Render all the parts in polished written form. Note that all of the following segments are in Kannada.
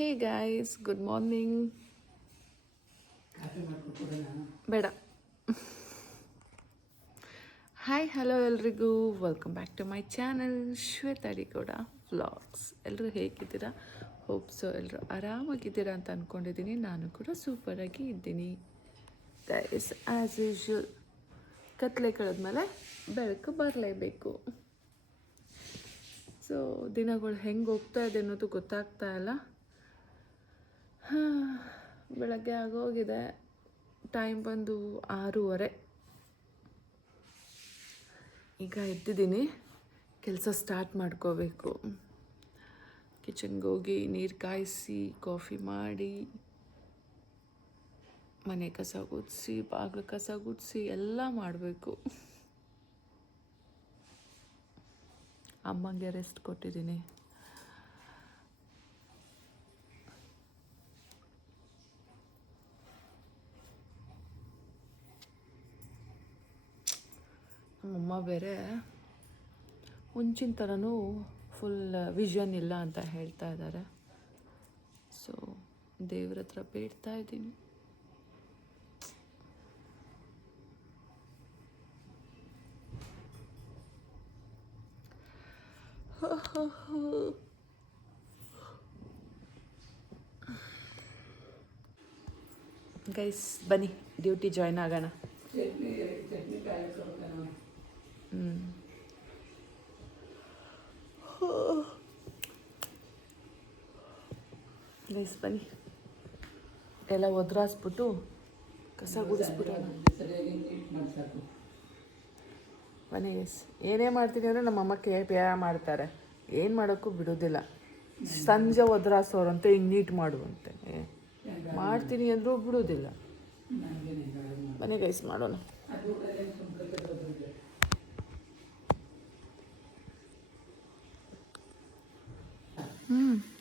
ಹೇ ಗಾಯ್ಸ್, ಗುಡ್ ಮಾರ್ನಿಂಗ್. ಬೇಡ. ಹಾಯ್, ಹಲೋ ಎಲ್ರಿಗೂ. Welcome back to my channel Shweta Adigowda vlogs. ಎಲ್ಲರೂ ಹೇಗಿದ್ದೀರಾ? ಹೋಪ್ ಸೊ ಎಲ್ಲರೂ ಆರಾಮಾಗಿದ್ದೀರಾ ಅಂತ ಅಂದ್ಕೊಂಡಿದ್ದೀನಿ. ನಾನು ಕೂಡ ಸೂಪರಾಗಿ ಇದ್ದೀನಿ ಗೈಸ್. ಆ್ಯಸ್ ಯೂಶ್ವಲ್ ಕತ್ಲೆ ಕಳೆದ್ಮೇಲೆ ಬೆಳಕು ಬರಲೇಬೇಕು. ಸೊ ದಿನಗಳು ಹೆಂಗೆ ಹೋಗ್ತಾ ಇದೆ ಅನ್ನೋದು ಗೊತ್ತಾಗ್ತಾ ಇಲ್ಲ. ಬೆಳಗ್ಗೆ ಆಗೋಗಿದೆ. ಟೈಮ್ ಬಂದು 6:30. ಈಗ ಎದ್ದಿದ್ದೀನಿ. ಕೆಲಸ ಸ್ಟಾರ್ಟ್ ಮಾಡ್ಕೋಬೇಕು. ಕಿಚನ್ಗೆ ಹೋಗಿ ನೀರು ಕಾಯಿಸಿ, ಕಾಫಿ ಮಾಡಿ, ಮನೆ ಕಸ ಗುಡಿಸಿ, ಬಾಗಿಲು ಕಸ ಗುಡಿಸಿ ಎಲ್ಲ ಮಾಡಬೇಕು. ಅಮ್ಮಂಗೆ ರೆಸ್ಟ್ ಕೊಟ್ಟಿದ್ದೀನಿ. ನಮ್ಮಮ್ಮ ಬೇರೆ ಮುಂಚಿನ ಥರನೂ ಫುಲ್ ವಿಷನ್ ಇಲ್ಲ ಅಂತ ಹೇಳ್ತಾ ಇದ್ದಾರೆ. ಸೊ ದೇವ್ರ ಹತ್ರ ಬೇಡ್ತಾ ಇದ್ದೀನಿ. ಗೈಸ್ ಬನ್ನಿ, ಡ್ಯೂಟಿ ಜಾಯ್ನ್ ಆಗೋಣ. ಗೈಸ್ ಬನ್ನಿ, ಎಲ್ಲ ಒದ್ರಾಸ್ಬಿಟ್ಟು ಕಸ ಗುಡಿಸ್ಬಿಟ್ಟು ಬನ್ನಿ ಗೈಸ್. ಏನೇ ಮಾಡ್ತೀನಿ ಅಂದರೆ ನಮ್ಮಮ್ಮ ಪೇಯ ಮಾಡ್ತಾರೆ. ಏನು ಮಾಡೋಕ್ಕೂ ಬಿಡೋದಿಲ್ಲ. ಸಂಜೆ ಒದ್ರಾಸೋರಂತೆ ಹಿಂಗೆ ನೀಟ್ ಮಾಡುವಂತೆ ಮಾಡ್ತೀನಿ ಅಂದರೂ ಬಿಡೋದಿಲ್ಲ. ಬನ್ನಿ ಗೈಸ್ ಮಾಡೋಣ.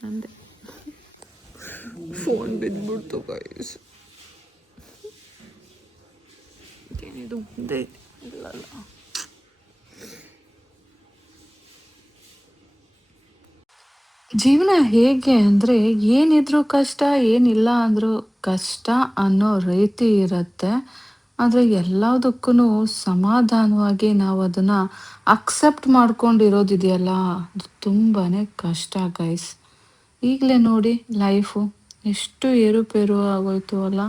ಅಂದೆ ಫೋನ್ ಬಿದ್ದುಬಿಡ್ತು ಗೈಸ್. ಏನಿದು ಮುಂದೆ ಇಲ್ಲಲ್ಲ. ಜೀವನ ಹೇಗೆ ಅಂದರೆ ಏನಿದ್ರು ಕಷ್ಟ, ಏನಿಲ್ಲ ಅಂದರೂ ಕಷ್ಟ ಅನ್ನೋ ರೀತಿ ಇರುತ್ತೆ. ಆದರೆ ಎಲ್ಲದಕ್ಕೂ ಸಮಾಧಾನವಾಗಿ ನಾವು ಅದನ್ನು ಅಕ್ಸೆಪ್ಟ್ ಮಾಡ್ಕೊಂಡಿರೋದಿದೆಯಲ್ಲ, ಅದು ತುಂಬಾ ಕಷ್ಟ ಗೈಸ್. ಈಗಲೇ ನೋಡಿ ಲೈಫು ಎಷ್ಟು ಏರುಪೇರು ಆಗೋಯ್ತು ಅಲ್ಲ.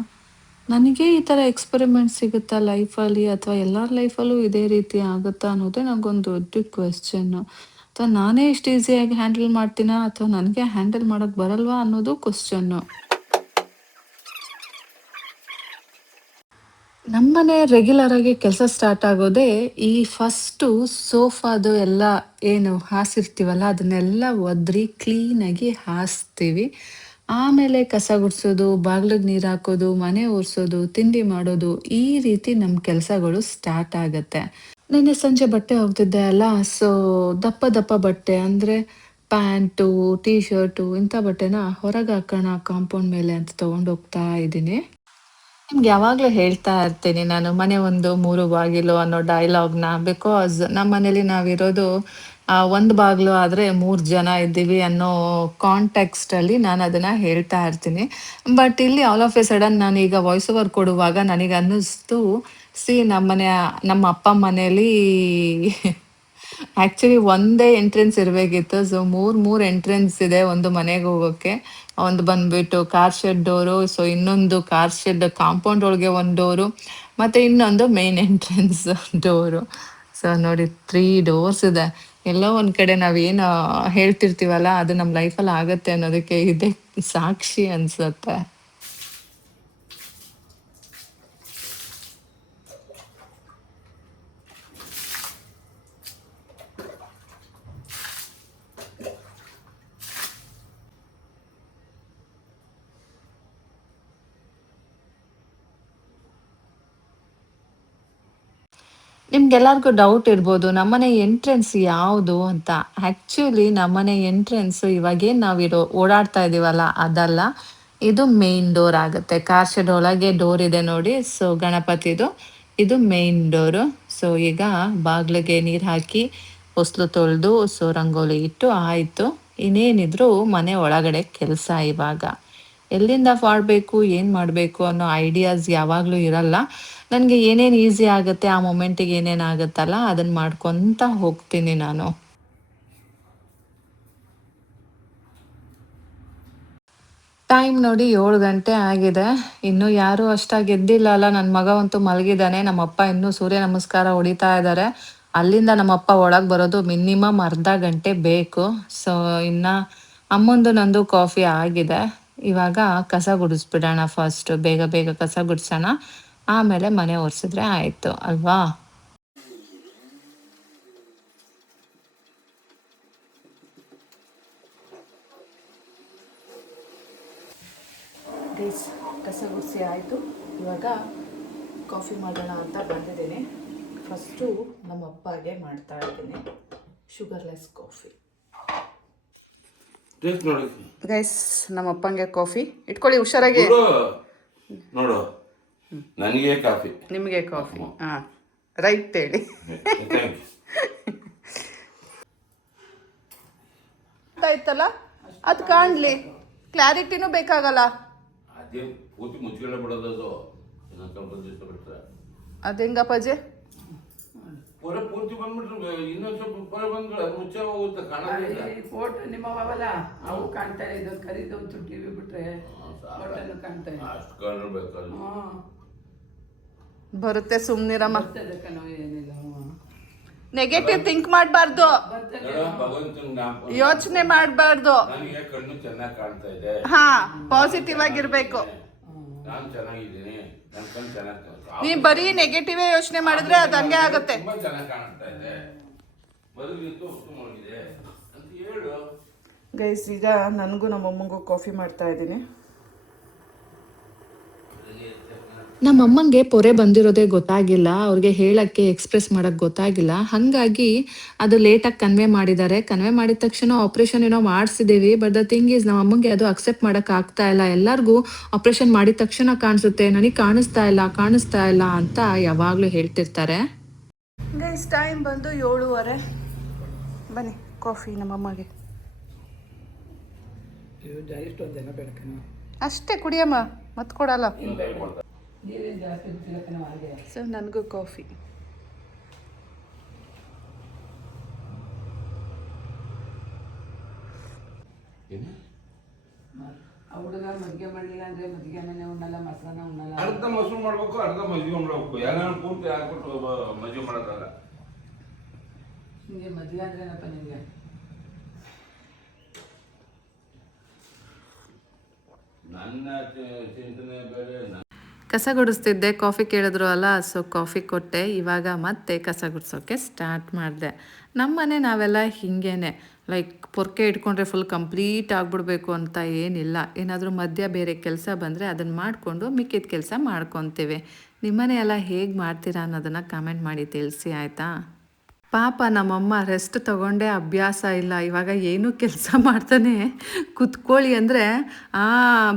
ನನಗೆ ಈ ಥರ ಎಕ್ಸ್ಪೆರಿಮೆಂಟ್ ಸಿಗುತ್ತಾ ಲೈಫಲ್ಲಿ, ಅಥವಾ ಎಲ್ಲರ ಲೈಫಲ್ಲೂ ಇದೇ ರೀತಿ ಆಗುತ್ತಾ ಅನ್ನೋದೇ ನನಗೊಂದು ದೊಡ್ಡ ಕ್ವೆಶ್ಚನ್ನು. ಅಥವಾ ನಾನೇ ಇಷ್ಟು ಈಸಿಯಾಗಿ ಹ್ಯಾಂಡಲ್ ಮಾಡ್ತೀನಾ, ಅಥವಾ ನನಗೆ ಹ್ಯಾಂಡಲ್ ಮಾಡೋಕ್ಕೆ ಬರಲ್ವಾ ಅನ್ನೋದು ಕ್ವೆಶ್ಚನ್ನು. ನಮ್ಮನೆ ರೆಗ್ಯುಲರಾಗಿ ಕೆಲಸ ಸ್ಟಾರ್ಟ್ ಆಗೋದೇ ಈ ಫಸ್ಟು ಸೋಫಾದು ಎಲ್ಲ ಏನು ಹಾಸಿರ್ತೀವಲ್ಲ ಅದನ್ನೆಲ್ಲ ಒದ್ರಿ ಕ್ಲೀನಾಗಿ ಹಾಸ್ತೀವಿ. ಆಮೇಲೆ ಕಸ ಗುಡಿಸೋದು, ಬಾಗ್ಲಿಗೆ ನೀರು ಹಾಕೋದು, ಮನೆ ಒರೆಸೋದು, ತಿಂಡಿ ಮಾಡೋದು, ಈ ರೀತಿ ನಮ್ಮ ಕೆಲಸಗಳು ಸ್ಟಾರ್ಟ್ ಆಗುತ್ತೆ. ನಿನ್ನೆ ಸಂಜೆ ಬಟ್ಟೆ ಹೋಗ್ತಿದ್ದೆ ಅಲ್ಲ, ಸೊ ದಪ್ಪ ದಪ್ಪ ಬಟ್ಟೆ ಅಂದರೆ ಪ್ಯಾಂಟು, ಟೀ ಶರ್ಟು ಇಂಥ ಬಟ್ಟೆನ ಹೊರಗೆ ಹಾಕೋಣ ಕಾಂಪೌಂಡ್ ಮೇಲೆ ಅಂತ ತೊಗೊಂಡೋಗ್ತಾ ಇದ್ದೀನಿ. ನಿಮ್ಗೆ ಯಾವಾಗಲೂ ಹೇಳ್ತಾ ಇರ್ತೀನಿ ನಾನು, ಮನೆ ಒಂದು ಮೂರು ಬಾಗಿಲು ಅನ್ನೋ ಡೈಲಾಗ್ನ. ಬಿಕಾಸ್ ನಮ್ಮ ಮನೇಲಿ ನಾವಿರೋದು ಒಂದು ಬಾಗಿಲು ಆದರೆ 3 ಜನ ಇದ್ದೀವಿ ಅನ್ನೋ ಕಾಂಟೆಕ್ಸ್ಟಲ್ಲಿ ನಾನು ಅದನ್ನು ಹೇಳ್ತಾ ಇರ್ತೀನಿ. ಬಟ್ ಇಲ್ಲಿ ಆಲ್ ಆಫ್ ಎ ಸಡನ್ ನಾನೀಗ ವಾಯ್ಸ್ ಓವರ್ ಕೊಡುವಾಗ ನನಗೆ ಅನ್ನಿಸ್ತು, ನಮ್ಮ ಅಪ್ಪ ಮನೇಲಿ ಆ್ಯಕ್ಚುಲಿ ಒಂದೇ ಎಂಟ್ರೆನ್ಸ್ ಇರಬೇಕಿತ್ತು. ಸೊ ಮೂರು ಎಂಟ್ರೆನ್ಸ್ ಇದೆ ಒಂದು ಮನೆಗೆ ಹೋಗೋಕ್ಕೆ. ಒಂದು ಬಂದ್ಬಿಟ್ಟು ಕಾರ್ ಶೆಡ್ ಡೋರು, ಸೊ ಇನ್ನೊಂದು ಕಾರ್ ಶೆಡ್ ಕಾಂಪೌಂಡ್ ಒಳಗೆ ಒಂದು ಡೋರು, ಮತ್ತು ಇನ್ನೊಂದು ಮೇನ್ ಎಂಟ್ರೆನ್ಸ್ ಡೋರು. ಸೊ ನೋಡಿ 3 ಡೋರ್ಸ್ ಇದೆ. ಎಲ್ಲೋ ಒಂದು ಕಡೆ ನಾವೇನು ಹೇಳ್ತಿರ್ತೀವಲ್ಲ ಅದು ನಮ್ಮ ಲೈಫಲ್ಲಿ ಆಗುತ್ತೆ ಅನ್ನೋದಕ್ಕೆ ಇದೆ ಸಾಕ್ಷಿ ಅನ್ಸುತ್ತೆ. ನಿಮ್ಗೆಲ್ಲರಿಗೂ ಡೌಟ್ ಇರ್ಬೋದು, ನಮ್ಮನೆ ಎಂಟ್ರೆನ್ಸ್ ಯಾವುದು ಅಂತ. ಆ್ಯಕ್ಚುಲಿ ನಮ್ಮನೆ ಎಂಟ್ರೆನ್ಸ್ ಇವಾಗೇನು ನಾವಿರೋ ಓಡಾಡ್ತಾ ಇದ್ದೀವಲ್ಲ ಅದಲ್ಲ, ಇದು ಮೇನ್ ಡೋರ್ ಆಗುತ್ತೆ. ಕಾರ್ ಶೆಡ್ ಒಳಗೆ ಡೋರ್ ಇದೆ ನೋಡಿ, ಸೊ ಗಣಪತಿದು ಇದು ಮೇನ್ ಡೋರು. ಸೊ ಈಗ ಬಾಗಿಲಿಗೆ ನೀರು ಹಾಕಿ ಹೊಸ್ಲು ತೊಳೆದು ಸೊ ರಂಗೋಲಿ ಇಟ್ಟು ಆಯಿತು. ಇನ್ನೇನಿದ್ರು ಮನೆ ಒಳಗಡೆ ಕೆಲಸ ಇವಾಗ. ಎಲ್ಲಿಂದ ಮಾಡಬೇಕು, ಏನು ಮಾಡಬೇಕು ಅನ್ನೋ ಐಡಿಯಾಸ್ ಯಾವಾಗಲೂ ಇರಲ್ಲ. ನನಗೆ ಏನೇನು ಈಸಿ ಆಗುತ್ತೆ, ಆ ಮೊಮೆಂಟಿಗೆ ಏನೇನು ಆಗುತ್ತಲ್ಲ ಅದನ್ನು ಮಾಡ್ಕೊತ ಹೋಗ್ತೀನಿ ನಾನು. ಟೈಮ್ ನೋಡಿ 7 ಗಂಟೆ ಆಗಿದೆ. ಇನ್ನೂ ಯಾರೂ ಅಷ್ಟಾಗಿ ಎದ್ದಿಲ್ಲ ಅಲ್ಲ. ನನ್ನ ಮಗ ಅಂತೂ ಮಲಗಿದ್ದಾನೆ. ನಮ್ಮಪ್ಪ ಇನ್ನೂ ಸೂರ್ಯ ನಮಸ್ಕಾರ ಹೊಡಿತಾ ಇದ್ದಾರೆ. ಅಲ್ಲಿಂದ ನಮ್ಮಪ್ಪ ಒಳಗೆ ಬರೋದು ಮಿನಿಮಮ್ ಅರ್ಧ ಗಂಟೆ ಬೇಕು. ಸೊ ಇನ್ನು ಅಮ್ಮಂದು ನಂದು ಕಾಫಿ ಆಗಿದೆ. ಇವಾಗ ಕಸ ಗುಡಿಸ್ಬಿಡೋಣ ಫಸ್ಟು. ಬೇಗ ಬೇಗ ಕಸ ಗುಡಿಸೋಣ, ಆಮೇಲೆ ಮನೆ ಒರೆಸಿದ್ರೆ ಆಯಿತು ಅಲ್ವಾ. ಗೈಸ್, ಕಸ ಗುಡಿಸಿ ಆಯಿತು. ಇವಾಗ ಕಾಫಿ ಮಾಡೋಣ ಅಂತ ಬಂದಿದ್ದೀನಿ. ಫಸ್ಟು ನಮ್ಮ ಅಪ್ಪಗೆ ಮಾಡ್ತಾ ಇದ್ದೀನಿ ಶುಗರ್ಲೆಸ್ ಕಾಫಿ. ಗೈಸ್, ನಮ್ಮ ಅಪ್ಪಂಗೆ ಕಾಫಿ ಇಟ್ಕೊಳ್ಳಿ ಹುಷಾರಾಗಿ. ನೋಡು, ನನಗೆ ಕಾಫಿ, ನಿಮಗೆ ಕಾಫಿ. ಹಾಂ, ರೈಟ್ ಹೇಳಿ. ಆಯ್ತಲ್ಲ, ಅದು ಕಾಣಲಿ, ಕ್ಲಾರಿಟಿನೂ ಬೇಕಾಗಲ್ಲ. ಅದೇ ಪೂರ್ತಿ ಮುಚ್ಚಿಕೊಳ್ಳೆ ಬಿಡೋದು, ಇನ್ನೊಂದು ಸ್ವಲ್ಪ ದಿವಸ ಬಿಡ್ತಾರೆ. ಅದು ಹೆಂಗಪ್ಪಾಜಿ? ಪೂರ್ತಿ ಬಂದ್ಬಿಟ್ರೆ ಇನ್ನೊಂದು ಸ್ವಲ್ಪ ಪೊರೆ ಬಂದ್ರೆ ಮುಚ್ಚ ಹೋಗುತ್ತೆ, ಕಾಣೋದಿಲ್ಲ. ಫೋಟೋ ನಿಮ್ಮ ಅವಲ್ಲ ಅವು ಕಾಣ್ತಾ ಇದೆ, ಕರೀದು ಒಂದು ಟಿವಿ ಬಿಟ್ರೆ ಫೋಟೋನು ಕಾಣ್ತಾ ಇದೆ. ಅಷ್ಟು ಕಾಣಬೇಕಲ್ಲ. ಬರುತ್ತೆ, ಸುಮ್ಮನಿರಮ್ಮ. ಬರ್ತದೆ ಕಣೋ, ಏನಿಲ್ಲ. ನೆಗೆಟಿವ್ ಥಿಂಕ್ ಮಾಡಬಾರ್ದು, ಭಗವಂತನ ಯೋಚನೆ ಮಾಡಬಾರ್ದು. ನನಗೆ ಕಣ್ಣು ಚೆನ್ನಾಗಿ ಕಾಣ್ತಾ ಇದೆ. ಹಾ, ಪಾಸಿಟಿವ್ ಆಗಿರ್ಬೇಕು. ನಾನು ಚೆನ್ನಾಗಿದ್ದೀನಿ, ನನ್ನ ಕಣ್ಣು ಚೆನ್ನಾಗಿ ನೀ ಬರೀ ನೆಗೆಟಿವ್ ಯೋಚನೆ ಮಾಡಿದ್ರೆ ಅದು ಹಂಗೆ ಆಗುತ್ತೆ. ತುಂಬಾ ಚೆನ್ನಾಗಿ ಕಾಣ್ತಾ ಇದೆ, ಬದುಕಿತ್ತು ಉತ್ತಮವಾಗಿದೆ ಅಂತ ಹೇಳು. ಗೈಸ್, ಈಗ ನನಗೂ ನಮ್ಮಮ್ಮಂಗೂ ಕಾಫಿ ಮಾಡ್ತಾ ಇದ್ದೀನಿ. ನಮ್ಮಮ್ಮಂಗೆ ಪೊರೆ ಬಂದಿರೋದೇ ಗೊತ್ತಾಗಿಲ್ಲ, ಅವ್ರಿಗೆ ಹೇಳಕ್ಕೆ ಎಕ್ಸ್ಪ್ರೆಸ್ ಮಾಡೋಕ್ಕೆ ಗೊತ್ತಾಗಿಲ್ಲ. ಹಾಗಾಗಿ ಅದು ಲೇಟಾಗಿ ಕನ್ವೆ ಮಾಡಿದ್ದಾರೆ. ಕನ್ವೆ ಮಾಡಿದ ತಕ್ಷಣ ಆಪ್ರೇಷನ್ ಏನೋ ಮಾಡಿಸಿದ್ದೀವಿ. ಬಟ್ ದ ಥಿಂಗ್ ಈಸ್, ನಮ್ಮ ಅಮ್ಮಂಗೆ ಅದು ಅಕ್ಸೆಪ್ಟ್ ಮಾಡೋಕ್ಕೆ ಆಗ್ತಾ ಇಲ್ಲ. ಎಲ್ಲರಿಗೂ ಆಪ್ರೇಷನ್ ಮಾಡಿದ ತಕ್ಷಣ ಕಾಣಿಸುತ್ತೆ, ನನಗೆ ಕಾಣಿಸ್ತಾ ಇಲ್ಲ ಅಂತ ಯಾವಾಗಲೂ ಹೇಳ್ತಿರ್ತಾರೆ. ಗೈಸ್, ಟೈಮ್ ಬಂದು 7:30. ಬನ್ನಿ ಕಾಫಿ ನಮ್ಮಮ್ಮಗೆ. ಇಷ್ಟೊಂದೆಲ್ಲ ಬೇಡ ಕಣೋ, ಅಷ್ಟೇ ಕುಡಿಯಮ್ಮ, ಮತ್ತೆ ಕೊಡಲ್ಲ. ನೀರೇನು ಜಾಸ್ತಿ ಗೊತ್ತಿಲ್ಲ ಕಣೋ ಹಾಗೆ. ಸೊ ನನಗೂ ಕಾಫಿ. ಆ ಹುಡುಗ ಮಜ್ಜಿಗೆ ಮಾಡಲಿಲ್ಲ ಅಂದರೆ ಮಜ್ಜಿಗೆನೇ ಉಣ್ಣಲ್ಲ, ಮೊಸರನ್ನ ಉಣ್ಣಲ್ಲ. ಅರ್ಧ ಮೊಸರು ಮಾಡ್ಬೇಕು, ಅರ್ಧ ಮಜ್ಜಿಗೆ ಮಾಡ್ಬೇಕು. ಎಲ್ಲ ಪೂರ್ತಿ ಹಾಕ್ಬಿಟ್ಟು ಮಜ್ಜಿಗೆ ಮಾಡೋದಲ್ಲ. ನಿಮಗೆ ಮಜ್ಜಿಗೆ ಅಂದ್ರೇನಪ್ಪ ನಿಮಗೆ? ನನ್ನ ಚಿಂತನೆ ಬೇರೆ. ಕಸ ಗುಡಿಸ್ತಿದ್ದೆ, ಕಾಫಿ ಕೇಳಿದ್ರು ಅಲ್ಲ, ಸೊ ಕಾಫಿ ಕೊಟ್ಟೆ. ಇವಾಗ ಮತ್ತೆ ಕಸ ಗುಡಿಸೋಕ್ಕೆ ಸ್ಟಾರ್ಟ್ ಮಾಡಿದೆ. ನಮ್ಮನೆ ನಾವೆಲ್ಲ ಹಿಂಗೇನೆ, ಲೈಕ್ ಪೊರ್ಕೆ ಇಟ್ಕೊಂಡ್ರೆ ಫುಲ್ ಕಂಪ್ಲೀಟ್ ಆಗಿಬಿಡ್ಬೇಕು ಅಂತ ಏನಿಲ್ಲ. ಏನಾದರೂ ಮಧ್ಯ ಬೇರೆ ಕೆಲಸ ಬಂದರೆ ಅದನ್ನು ಮಾಡಿಕೊಂಡು ಮಿಕ್ಕಿದ ಕೆಲಸ ಮಾಡ್ಕೊತೀವಿ. ನಿಮ್ಮನೆ ಎಲ್ಲ ಹೇಗೆ ಮಾಡ್ತೀರಾ ಅನ್ನೋದನ್ನು ಕಮೆಂಟ್ ಮಾಡಿ ತಿಳಿಸಿ, ಆಯಿತಾ? ಪಾಪ ನಮ್ಮಮ್ಮ ರೆಸ್ಟ್ ತಗೊಂಡೇ ಅಭ್ಯಾಸ ಇಲ್ಲ. ಇವಾಗ ಏನೂ ಕೆಲಸ ಮಾಡ್ತಾನೆ ಕುತ್ಕೊಳ್ಳಿ ಅಂದರೆ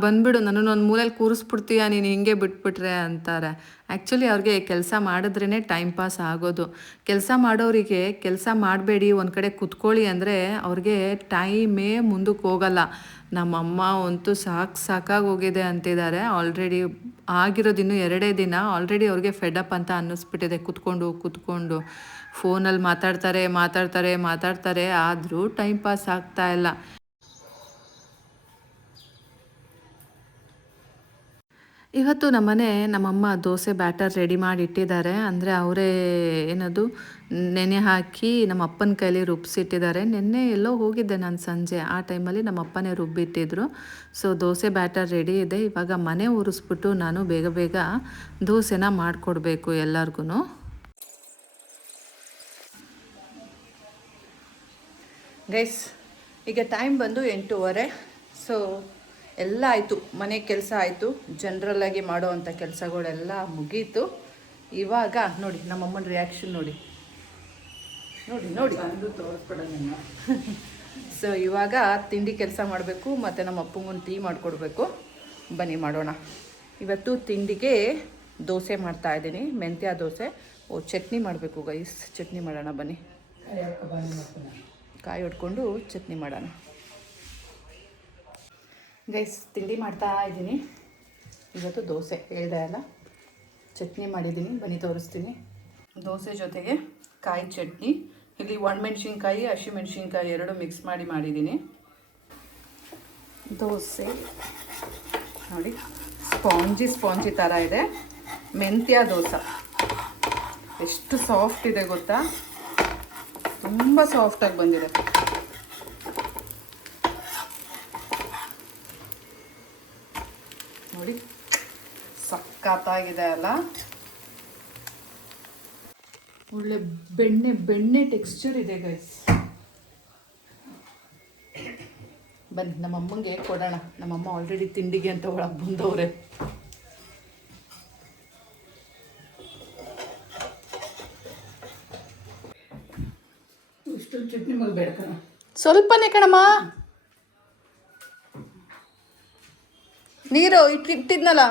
ಬಂದುಬಿಡು, ನನ್ನನ್ನೊಂದು ಮೂಲೆಯಲ್ಲಿ ಕೂರಿಸ್ಬಿಡ್ತೀಯ ನೀನು, ಹಿಂಗೆ ಬಿಟ್ಬಿಟ್ರೆ ಅಂತಾರೆ. ಆ್ಯಕ್ಚುಲಿ ಅವ್ರಿಗೆ ಕೆಲಸ ಮಾಡಿದ್ರೇ ಟೈಮ್ ಪಾಸ್ ಆಗೋದು. ಕೆಲಸ ಮಾಡೋರಿಗೆ ಕೆಲಸ ಮಾಡಬೇಡಿ, ಒಂದು ಕಡೆ ಕುತ್ಕೊಳ್ಳಿ ಅಂದರೆ ಅವ್ರಿಗೆ ಟೈಮೇ ಮುಂದಕ್ಕೆ ಹೋಗಲ್ಲ. ನಮ್ಮಮ್ಮ ಅಂತೂ ಸಾಕಾಗಿ ಹೋಗಿದೆ ಅಂತಿದ್ದಾರೆ. ಆಲ್ರೆಡಿ ಆಗಿರೋದು ಇನ್ನೂ 2 ದಿನ, ಆಲ್ರೆಡಿ ಅವ್ರಿಗೆ ಫೆಡಪ್ ಅಂತ ಅನ್ನಿಸ್ಬಿಟ್ಟಿದೆ. ಕುತ್ಕೊಂಡು ಫೋನಲ್ಲಿ ಮಾತಾಡ್ತಾರೆ, ಆದರೂ ಟೈಮ್ ಪಾಸ್ ಆಗ್ತಾ ಇಲ್ಲ. ಇವತ್ತು ನಮ್ಮಮ್ಮ ದೋಸೆ ಬ್ಯಾಟರ್ ರೆಡಿ ಮಾಡಿ ಇಟ್ಟಿದ್ದಾರೆ. ಅಂದರೆ ಅವರೇ ಏನದು ನೆನೆ ಹಾಕಿ ನಮ್ಮ ಅಪ್ಪನ ಕೈಲಿ ರುಬ್ಬಿಸಿಟ್ಟಿದ್ದಾರೆ. ನೆನ್ನೆ ಎಲ್ಲೋ ಹೋಗಿದ್ದೆ ನಾನು ಸಂಜೆ, ಆ ಟೈಮಲ್ಲಿ ನಮ್ಮ ಅಪ್ಪನೇ ರುಬ್ಬಿಟ್ಟಿದ್ರು. ಸೊ ದೋಸೆ ಬ್ಯಾಟರ್ ರೆಡಿ ಇದೆ. ಇವಾಗ ಮನೆ ಒರೆಸ್ಬಿಟ್ಟು ನಾನು ಬೇಗ ದೋಸೆನ ಮಾಡಿಕೊಡ್ಬೇಕು ಎಲ್ಲರಿಗೂ. ಗೈಸ್, ಈಗ ಟೈಮ್ ಬಂದು 8:30. ಸೊ ಎಲ್ಲ ಆಯಿತು, ಮನೆ ಕೆಲಸ ಆಯಿತು, ಜನರಲ್ಲಾಗಿ ಮಾಡೋ ಅಂಥ ಕೆಲಸಗಳೆಲ್ಲ ಮುಗೀತು. ಇವಾಗ ನೋಡಿ ನಮ್ಮಮ್ಮನ ರಿಯಾಕ್ಷನ್ ನೋಡಿ. ಅಂದು ತೋರಿಸ್ಬಿಡೋಣ. ಸೊ ಇವಾಗ ತಿಂಡಿ ಕೆಲಸ ಮಾಡಬೇಕು, ಮತ್ತು ನಮ್ಮ ಅಪ್ಪಂಗೊಂದು ಟೀ ಮಾಡಿಕೊಡ್ಬೇಕು. ಬನ್ನಿ ಮಾಡೋಣ. ಇವತ್ತು ತಿಂಡಿಗೆ ದೋಸೆ ಮಾಡ್ತಾಯಿದ್ದೀನಿ, ಮೆಂತ್ಯ ದೋಸೆ. ಚಟ್ನಿ ಮಾಡಬೇಕು ಗೈಸ್, ಚಟ್ನಿ ಮಾಡೋಣ ಬನ್ನಿ. ಕಾಯಿ ಹೊಡ್ಕೊಂಡು ಚಟ್ನಿ ಮಾಡೋಣ. ಗೈಸ್ ತಿಂಡಿ ಮಾಡ್ತಾ ಇದ್ದೀನಿ. ಇವತ್ತು ದೋಸೆ ಹೇಳ್ದೆ ಅಲ್ಲ, ಚಟ್ನಿ ಮಾಡಿದ್ದೀನಿ, ಬನ್ನಿ ತೋರಿಸ್ತೀನಿ. ದೋಸೆ ಜೊತೆಗೆ ಕಾಯಿ ಚಟ್ನಿ, ಇಲ್ಲಿ ಒಣಮೆಣ್ಸಿನ್ಕಾಯಿ ಹಸಿಮೆಣ್ಸಿನ್ಕಾಯಿ ಎರಡು ಮಿಕ್ಸ್ ಮಾಡಿದ್ದೀನಿ. ದೋಸೆ ನೋಡಿ ಸ್ಪಾಂಜಿ ಥರ ಇದೆ. ಮೆಂತ್ಯ ದೋಸೆ ಎಷ್ಟು ಸಾಫ್ಟ್ ಇದೆ ಗೊತ್ತಾ, ತುಂಬ ಸಾಫ್ಟಾಗಿ ಬಂದಿದೆ. ನೋಡಿ ಸಖತ್ತಾಗಿದೆ ಅಲ್ಲ, ಒಳ್ಳೆ ಬೆಣ್ಣೆ ಟೆಕ್ಸ್ಚರ್ ಇದೆ ಗೈಸ್. ಬನ್ನಿ ನಮ್ಮಮ್ಮಂಗೆ ಕೊಡೋಣ. ನಮ್ಮಮ್ಮ ಆಲ್ರೆಡಿ ತಿಂಡಿಗೆ ಅಂತ ಒಳಗೆ ಬಂದವ್ರೆ. ಇಷ್ಟೊಂದು ಚಟ್ನಿ ಮಗ ಬೇಡ ಕಣ, ಸ್ವಲ್ಪನೇ ಕಣಮ್ಮ. ನೀರು ಇಟ್ಟಿದ್ನಲ್ಲ.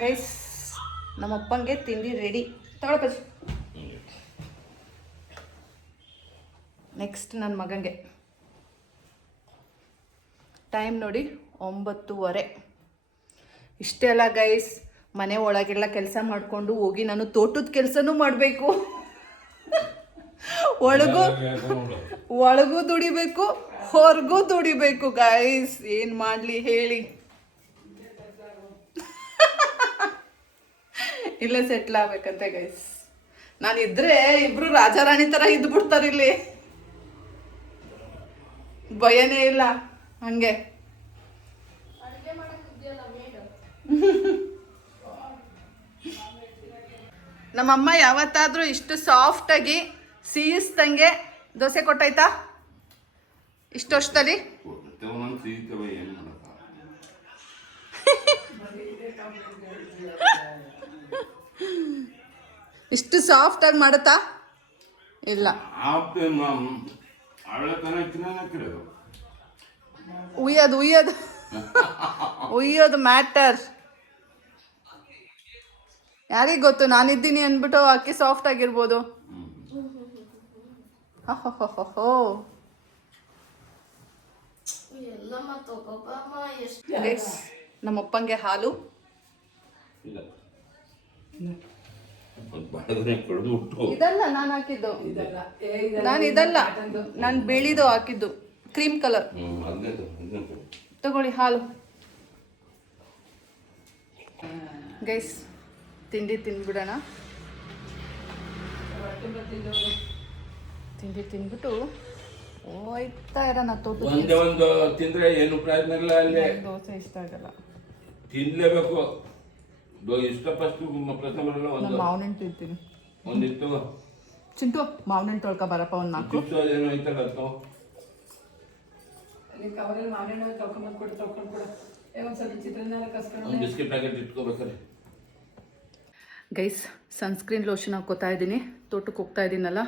ಗೈಸ್ ನಮ್ಮಪ್ಪಂಗೆ ತಿಂಡಿ ರೆಡಿ. ತಗೊಳಪ್ಪ. ನೆಕ್ಸ್ಟ್ ನನ್ನ ಮಗಂಗೆ ಟೈಮ್ ನೋಡಿ 9:30. ಇಷ್ಟೇ ಅಲ್ಲ ಗೈಸ್, ಮನೆ ಒಳಗೆಲ್ಲ ಕೆಲಸ ಮಾಡಿಕೊಂಡು ಹೋಗಿ ನಾನು ತೋಟದ ಕೆಲಸನೂ ಮಾಡಬೇಕು. ಒಳಗೂ ದುಡಿಬೇಕು, ಹೊರಗೂ ದುಡಿಬೇಕು ಗೈಸ್. ಏನು ಮಾಡಲಿ ಹೇಳಿ, ಇಲ್ಲೇ ಸೆಟ್ಲ್ ಆಗ್ಬೇಕಂತೆ ಗೈಸ್. ನಾನಿದ್ರೆ ಇಬ್ರು ರಾಜಾರಾಣಿ ಥರ ಇದ್ಬಿಡ್ತಾರೆ ಇಲ್ಲಿ, ಭಯನೇ ಇಲ್ಲ ಹಂಗೆ. ನಮ್ಮಮ್ಮ ಯಾವತ್ತಾದ್ರೂ ಇಷ್ಟು ಸಾಫ್ಟಾಗಿ ಸಿಹಿಸ್ದಂಗೆ ದೋಸೆ ಕೊಟ್ಟಾಯ್ತಾ ಇಷ್ಟು ವರ್ಷದಲ್ಲಿ? ಇಷ್ಟು ಸಾಫ್ಟಾಗಿ ಮಾಡುತ್ತಾ? ಇಲ್ಲ, ಉಯ್ಯೋದು ಮ್ಯಾಟರ್. ಯಾರಿಗೆ ಗೊತ್ತು, ನಾನಿದ್ದೀನಿ ಅಂದ್ಬಿಟ್ಟು ಅಕ್ಕಿ ಸಾಫ್ಟ್ ಆಗಿರ್ಬೋದು. ನಮ್ಮಪ್ಪಂಗೆ ಹಾಲು ಇದಲ್ಲ ನಾನು ಹಾಕಿದ್ದು, ನಾನು ಬೆಳಿದು ಹಾಕಿದ್ದು ಕ್ರೀಮ್ ಕಲರ್. ತಗೊಳ್ಳಿ ಹಾಲು. ಗೈಸ್ ತಿಂಡಿ ತಿಂದ್ಬಿಡೋಣ. ತಿಂಡಿ ತಿಂದ್ಬಿಟ್ಟು ಹೋಯ್ತಾ ಇರೋಣ ತೋಟ. ಒಂದು ತಿಂದ್ರೆ ಏನು ಪ್ರಯೋಜನ ಇಲ್ಲ. ಅಲ್ಲಿ ದೋಸೆ ಇಷ್ಟ ಆಗಲ್ಲ, ತಿನ್ಲೇಬೇಕು. ಇಷ್ಟಪಟ್ಟು ಪ್ರಥಮ ಮಾವಿನ ಹಣ್ಣು ತಿಂತೀನಿ. ಒಂದಿತ್ತು ಚಿಂಟು ಮಾವಿನ ಹಣ್ಣು ತೊಳ್ಕೊ ಬರಪ್ಪ. ಒಂದು 4 ಏನೋ ಐತಲ್ಲ ಕವರಲ್ಲಿ ಮಾವಿನ ಹಣ್ಣು ತೊಳ್ಕೊಂಡ್ ಕೊಡು. ಒಂದು ಸ್ವಲ್ಪ ಚಿತ್ರಾನ್ನ ಕಸ್ಕೊಂಡು ಬಿಸ್ಕೆಟ್ ಪ್ಯಾಕೆಟ್ ಇಟ್ಕೋಬೇಕಾರೆ. ಗೈಸ್ ಸನ್ಸ್ಕ್ರೀನ್ ಲೋಷನ್ ಹಾಕೋತಾ ಇದ್ದೀನಿ, ತೋಟಕ್ಕೆ ಹೋಗ್ತಾ ಇದ್ದೀನಲ್ಲ.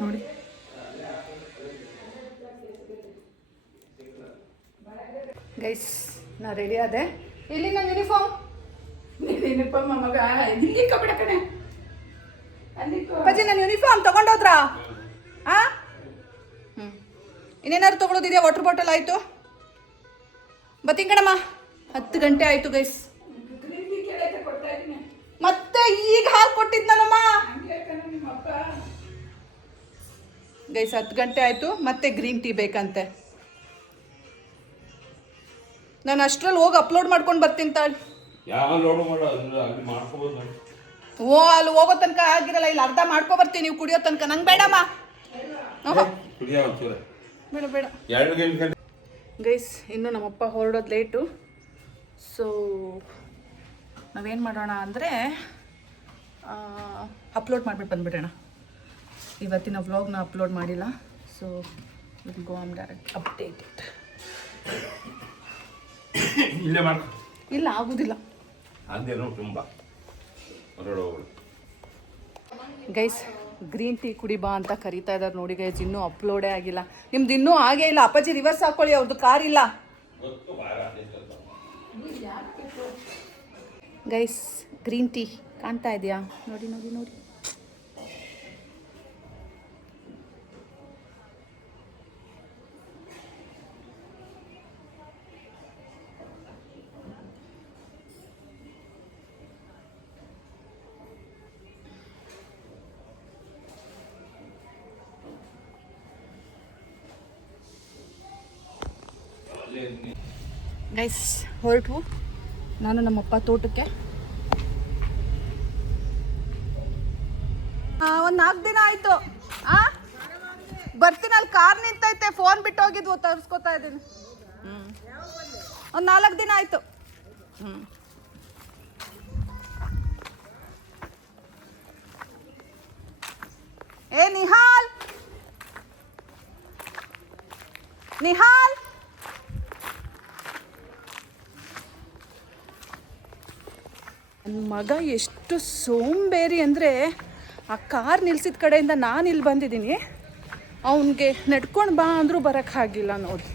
ನೋಡಿ ಗೈಸ್, ನಾ ರೆಡಿ ಆದೆ. ಇಲ್ಲಿ ನನ್ನ ಯೂನಿಫಾರ್ಮ್ ಮಗ ಇಲ್ಲಿ ಕಬಡ ಕಣೆ. ಅಪ್ಪಾಜಿ ನನ್ನ ಯೂನಿಫಾರ್ಮ್ ತಗೊಂಡೋದ್ರಾ? ಆ ಇನ್ನೇನಾದ್ರು ತಗೊಳ್ಳೋದಿದೆಯಾ? ವಾಟರ್ ಬಾಟಲ್ ಆಯಿತು, ಬತ್ತಿಂಗಣಮ್ಮ. 10 ಗಂಟೆ ಆಯಿತು ಗೈಸ್. ಮತ್ತೆ ಈಗ ಹಾಲು ಕೊಟ್ಟಿದ್ನಲ್ಲಮ್ಮ ಗೈಸ್. 10 ಗಂಟೆ ಆಯಿತು, ಮತ್ತೆ ಗ್ರೀನ್ ಟೀ ಬೇಕಂತೆ. ನಾನು ಅಷ್ಟರಲ್ಲಿ ಹೋಗಿ ಅಪ್ಲೋಡ್ ಮಾಡ್ಕೊಂಡು ಬರ್ತೀನಿ ತಾಳಿ. ಓ ಅಲ್ಲಿ ಹೋಗೋ ತನಕ ಆಗಿರಲ್ಲ, ಇಲ್ಲಿ ಅರ್ಧ ಮಾಡ್ಕೊ ಬರ್ತೀನಿ, ನೀವು ಕುಡಿಯೋ ತನಕ. ನಂಗೆ ಬೇಡಮ್ಮ, ಬೇಡ ಬೇಡ ಗೈಸ್. ಇನ್ನು ನಮ್ಮಪ್ಪ ಹೊರಡೋದು ಲೇಟು. ಸೊ ನಾವೇನು ಮಾಡೋಣ ಅಂದರೆ ಅಪ್ಲೋಡ್ ಮಾಡಿಬಿಟ್ಟು ಬಂದುಬಿಡೋಣ. ಇವತ್ತಿನ ವ್ಲಾಗ್ನ ಅಪ್ಲೋಡ್ ಮಾಡಿಲ್ಲ. So will go am direct update it. ಇಲ್ಲ ಆಗೋದಿಲ್ಲ ಗೈಸ್. ಗ್ರೀನ್ ಟೀ ಕುಡಿ ಬಾ ಅಂತ ಕರೀತಾ ಇದ್ದಾರೆ ನೋಡಿ ಗೈಸ್. ಇನ್ನೂ ಅಪ್ಲೋಡೇ ಆಗಿಲ್ಲ. ನಿಮ್ದು ಇನ್ನೂ ಆಗೇ ಇಲ್ಲ. ಅಪ್ಪಾಜಿ ರಿವರ್ಸ್ ಹಾಕೊಳ್ಳಿ, ಅವ್ರದ್ದು ಕಾರ್ ಇಲ್ಲ ಗೈಸ್. ಗ್ರೀನ್ ಟೀ ಕಾಣ್ತಾ ಇದೆಯಾ? ನೋಡಿ ನೋಡಿ ನೋಡಿ. ಗೈಸ್ ಹೊರಟು ನಾನು ನಮ್ಮಪ್ಪ ತೋಟಕ್ಕೆ. ಒಂದು 4 ದಿನ ಆಯಿತು. ಬರ್ತೀನಿ, ಅಲ್ಲಿ ಕಾರ್ ನಿಂತೈತೆ, ಫೋನ್ ಬಿಟ್ಟು ಹೋಗಿದ್ವು, ತರಿಸ್ಕೊತಾ ಇದ್ದೀನಿ. ಒಂದು 4 ದಿನ ಆಯಿತು. ಏ ನಿಹಾಲ್, ನಿಹಾಲ್, ನನ್ನ ಮಗ ಎಷ್ಟು ಸೋಂಬೇರಿ ಅಂದರೆ, ಆ ಕಾರ್ ನಿಲ್ಸಿದ ಕಡೆಯಿಂದ ನಾನು ಇಲ್ಲಿ ಬಂದಿದ್ದೀನಿ, ಅವನಿಗೆ ನಡ್ಕೊಂಡು ಬಾ ಅಂದರೂ ಬರೋಕ್ಕಾಗಿಲ್ಲ ನೋಡಿ.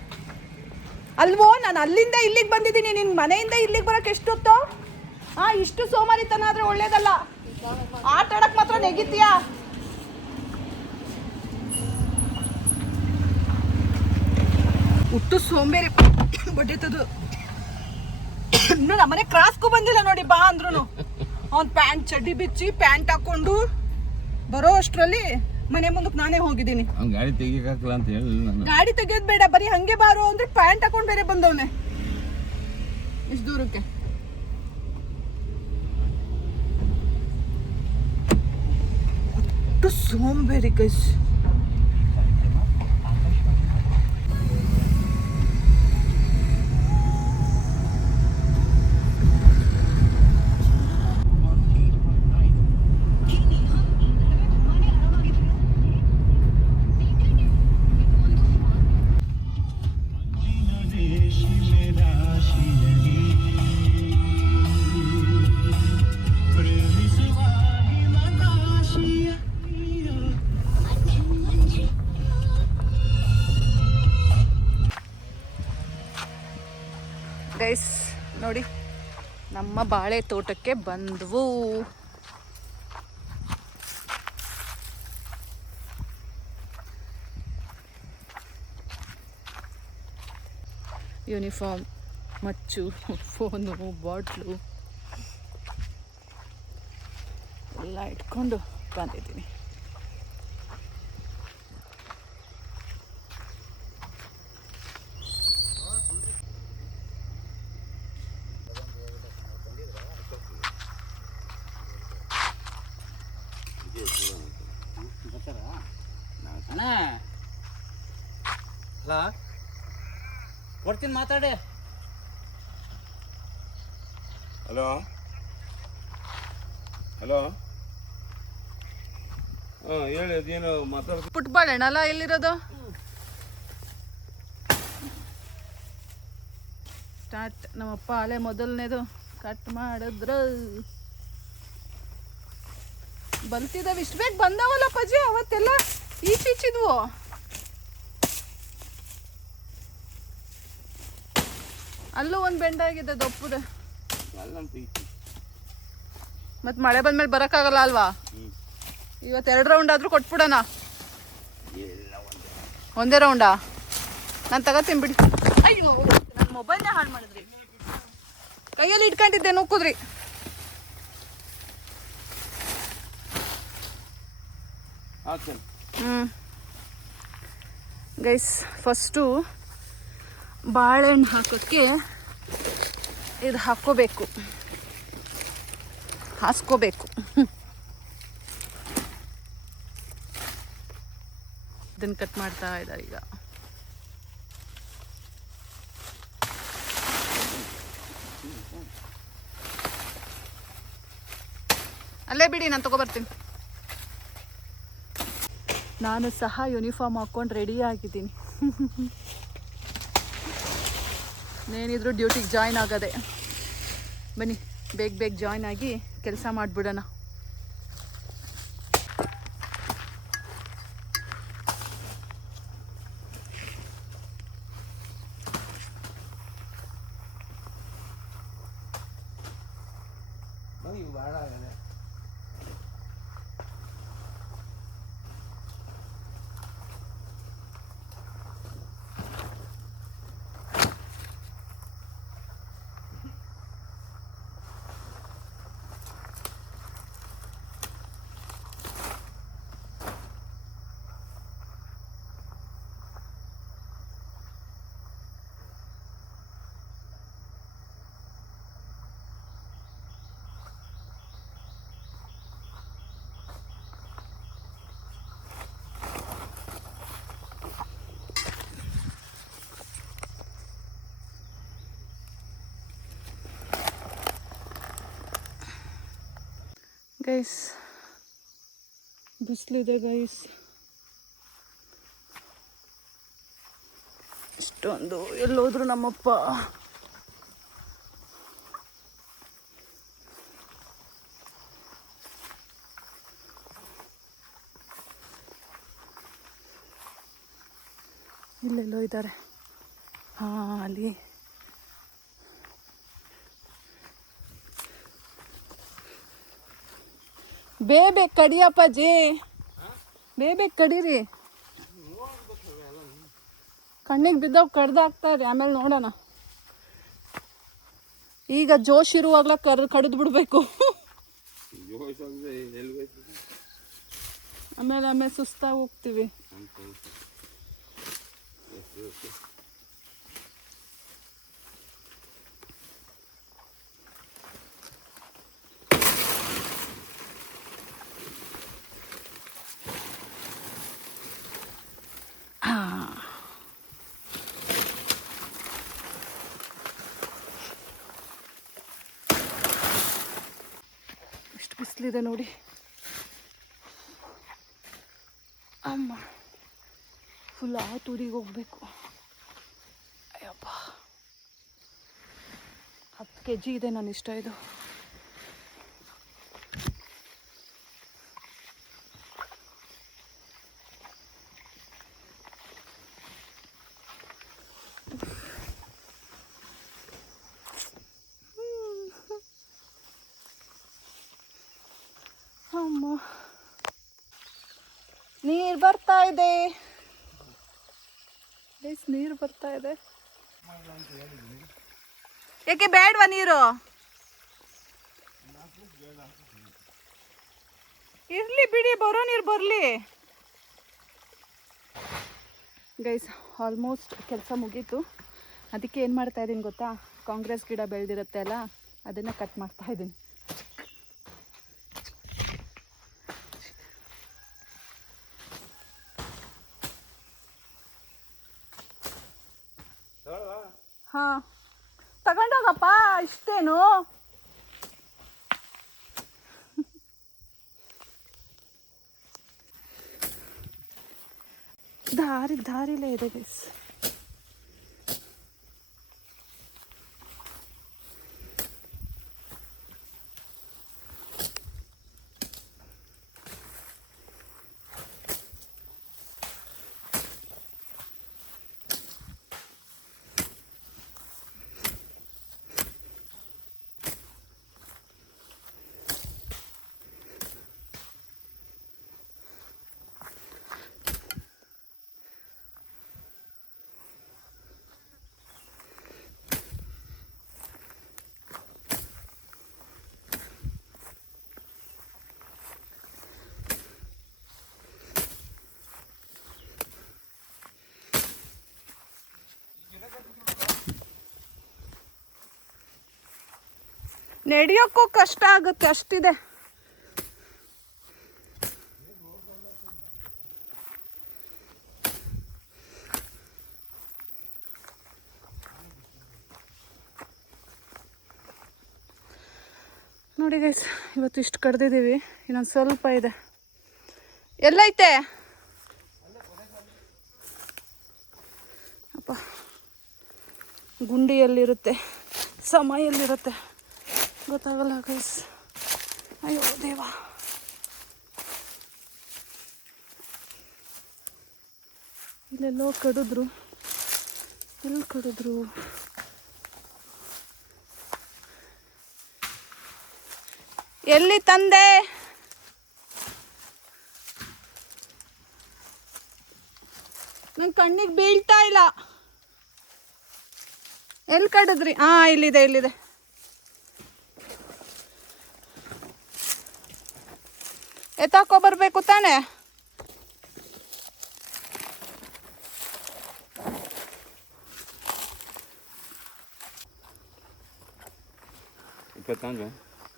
ಅಲ್ವೋ, ನಾನು ಅಲ್ಲಿಂದ ಇಲ್ಲಿಗೆ ಬಂದಿದ್ದೀನಿ, ನಿನ್ನ ಮನೆಯಿಂದ ಇಲ್ಲಿಗೆ ಬರೋಕ್ಕೆ ಎಷ್ಟೊತ್ತು? ಇಷ್ಟು ಸೋಮಾರಿತನ ಆದರೆ ಒಳ್ಳೇದಲ್ಲ. ಆಟ ಆಡೋಕ್ಕೆ ಮಾತ್ರ ನೆಗಿತೀಯಾ? ಹುಟ್ಟು ಸೋಂಬೇರಿ ಬಡ್ಡಿತದು. ಇನ್ನು ನಮ್ಮನೆ ಕ್ರಾಸ್ಗೂ ಬಂದಿಲ್ಲ ನೋಡಿ, ಬಾ ಅಂದ್ರು. ಅವ್ನು ಪ್ಯಾಂಟ್ ಚಡ್ಡಿ ಬಿಚ್ಚಿ ಪ್ಯಾಂಟ್ ಹಾಕೊಂಡು ಬರೋ ಅಷ್ಟರಲ್ಲಿ ಮನೆ ಮುಂದಕ್ಕೆ ನಾನೇ ಹೋಗಿದ್ದೀನಿ. ಗಾಡಿ ತೆಗಿಯಕಾಗಲ್ಲ ಅಂತ ಹೇಳಿ ಗಾಡಿ ತೆಗಿಯೋದು ಬೇಡ, ಬರೀ ಹಂಗೆ ಬಾರೋ ಅಂದ್ರೆ ಪ್ಯಾಂಟ್ ಹಾಕೊಂಡು ಬೇರೆ ಬಂದವನೆ ಇಷ್ಟು ದೂರಕ್ಕೆ. ಹುಟ್ಟು ಸೋಂಬೇರಿ ಗೈಸ್. ಗೈಸ್ ನೋಡಿ, ನಮ್ಮ ಬಾಳೆ ತೋಟಕ್ಕೆ ಬಂದ್ವು. ಯೂನಿಫಾರ್ಮ್, ಮಚ್ಚು, ಫೋನು, ಬಾಟ್ಲು ಎಲ್ಲ ಇಟ್ಕೊಂಡು ಬಂದಿದ್ದೀನಿ. ಹಲೋ, ಕೊಡ್ತೀನಿ ಮಾತಾಡಿ. ಹಲೋ ಹಲೋ, ಹೇಳಿ, ಅದೇನು ಮಾತಾಡ್ತೀನಿ. ಪುಟ್ಬಾಳೆಹಣ್ಣು ಅಲ್ಲ ಎಲ್ಲಿರೋದು? ಸ್ಟಾರ್ಟ್. ನಮ್ಮಪ್ಪ ಅಲೆ ಮೊದಲನೇದು ಕಟ್ ಮಾಡಿದ್ರು. ಬಲ್ತಿದ್ದಾವೆ, ಇಷ್ಟು ಬೇಗ ಬಂದವಲ್ಲ ಪಜ್ಜಿ, ಅವತ್ತೆಲ್ಲ ಈಚಿದ್ವು. ಅಲ್ಲೂ ಒಂದು ಬೆಂಡಾಗಿದೆ ದಪ್ಪುದೆ. ಮತ್ತು ಮಳೆ ಬಂದ್ಮೇಲೆ ಬರೋಕ್ಕಾಗಲ್ಲ ಅಲ್ವಾ? ಇವತ್ತು 2 ರೌಂಡ್ ಆದರೂ ಕೊಟ್ಬಿಡೋಣ. ಒಂದೇ ರೌಂಡಾ? ನಾನು ತಗೋತೀನಿ ಬಿಡಿ. ಅಯ್ಯೋ ನನ್ನ ಮೊಬೈಲ್ನೇ ಹಾಳು ಮಾಡಿದ್ರಿ. ಕೈಯಲ್ಲಿ ಇಟ್ಕೊಂಡಿದ್ದೆ ನೂಕುದ್ರಿ. ಗೈಸ್, ಫಸ್ಟು ಬಾಳೆಹಣ್ಣು ಹಾಕೋಕ್ಕೆ ಇದು ಹಾಕ್ಕೋಬೇಕು, ಹಾಸ್ಕೋಬೇಕು. ಇದನ್ನು ಕಟ್ ಮಾಡ್ತಾ ಇದ್ದಾರೆ ಈಗ. ಅಲ್ಲೇ ಬಿಡಿ, ನಾನು ತಗೊಬರ್ತೀನಿ. ನಾನು ಸಹ ಯೂನಿಫಾರ್ಮ್ ಹಾಕ್ಕೊಂಡು ರೆಡಿ ಆಗಿದ್ದೀನಿ. ನೇನಿದ್ರು ಡ್ಯೂಟಿಗೆ ಜಾಯ್ನ್ ಆಗೋದೆ. ಬನ್ನಿ ಬೇಗ ಜಾಯ್ನ್ ಆಗಿ ಕೆಲಸ ಮಾಡಿಬಿಡೋಣ. ಗೈಸ್, ಬಿಸಿಲಿದೆ ಗೈಸ್. ಇಷ್ಟೊಂದು ಎಲ್ಲೋದ್ರು ನಮ್ಮಪ್ಪ. ಇಲ್ಲೆಲ್ಲೋ ಇದ್ದಾರೆ. ಹಾಂ, ಅಲ್ಲಿ ಬೇಬೆ ಕಡಿಯಪ್ಪಾಜಿ, ಬೇಬೆ ಕಡೀರಿ. ಕಣ್ಣಿಗೆ ಬಿದ್ದವ್ ಕಡ್ದಾಕ್ತಾರೆ, ಆಮೇಲೆ ನೋಡೋಣ. ಈಗ ಜೋಶ್ ಇರುವಾಗಲೇ ಕಡಿದು ಬಿಡ್ಬೇಕು. ಆಮೇಲೆ ಸುಸ್ತಾಗಿ ಹೋಗ್ತೀವಿ. ಎಷ್ಟು ಬಿಸಿಲಿದೆ ನೋಡಿ. ಅಮ್ಮ, ಫುಲ್ ಆತೂರಿಗೆ ಹೋಗ್ಬೇಕು. ಅಯ್ಯಪ್ಪ, 10 kg ಇದೆ ನನ್ನ ಇಷ್ಟ. ಇದು ಅಮ್ಮ, ನೀರು ಬರ್ತಾ ಇದೆ. ನೀರು ಬರ್ತಾ ಇದೆ. ಯಾಕೆ ಬೇಡವಾ ನೀರು? ಇರ್ಲಿ ಬಿಡಿ, ಬರೋ ನೀರು ಬರಲಿ. ಗೈಸ್, ಆಲ್ಮೋಸ್ಟ್ ಕೆಲಸ ಮುಗೀತು. ಅದಕ್ಕೆ ಏನು ಮಾಡ್ತಾ ಇದ್ದೀನಿ ಗೊತ್ತಾ? ಕಾಂಗ್ರೆಸ್ ಗಿಡ ಬೆಳೆದಿರುತ್ತೆ ಅಲ್ಲ, ಅದನ್ನು ಕಟ್ ಮಾಡ್ತಾ ಇದ್ದೀನಿ. ಹಾಂ, ತಗೊಂಡೋಗಪ್ಪ. ಇಷ್ಟೇನು? ದಾರಿಲೇ ಇದೆ ಗೈಸ್. ನಡೆಯೋಕ್ಕೂ ಕಷ್ಟ ಆಗುತ್ತೆ, ಅಷ್ಟಿದೆ. ನೋಡಿ ಗೈಸ್, ಇವತ್ತು ಇಷ್ಟು ಕಡ್ದಿದ್ದೀವಿ, ಇನ್ನೊಂದು ಸ್ವಲ್ಪ ಇದೆ. ಎಲ್ಲೈತೆ ಅಪ್ಪ? ಗುಂಡಿಯಲ್ಲಿರುತ್ತೆ, ಸಮಯಲ್ಲಿರುತ್ತೆ, ಗೊತ್ತಾಗಲ್ಲ ಗೈಸ್. ಅಯ್ಯೋ ದೇವ. ಇಲ್ಲೆಲ್ಲೋ ಕಡಿದ್ರು, ಎಲ್ಲಿ ಕಡಿದ್ರು? ಎಲ್ಲಿ ತಂದೆ? ನನ್ನ ಕಣ್ಣಿಗೆ ಬೀಳ್ತಾ ಇಲ್ಲ. ಎಲ್ಲಿ ಕಡಿದ್ರಿ? ಇಲ್ಲಿದೆ, ಇಲ್ಲಿದೆ. ಎತ್ತಾಕೋ ಬರ್ಬೇಕು ತಾನೆ?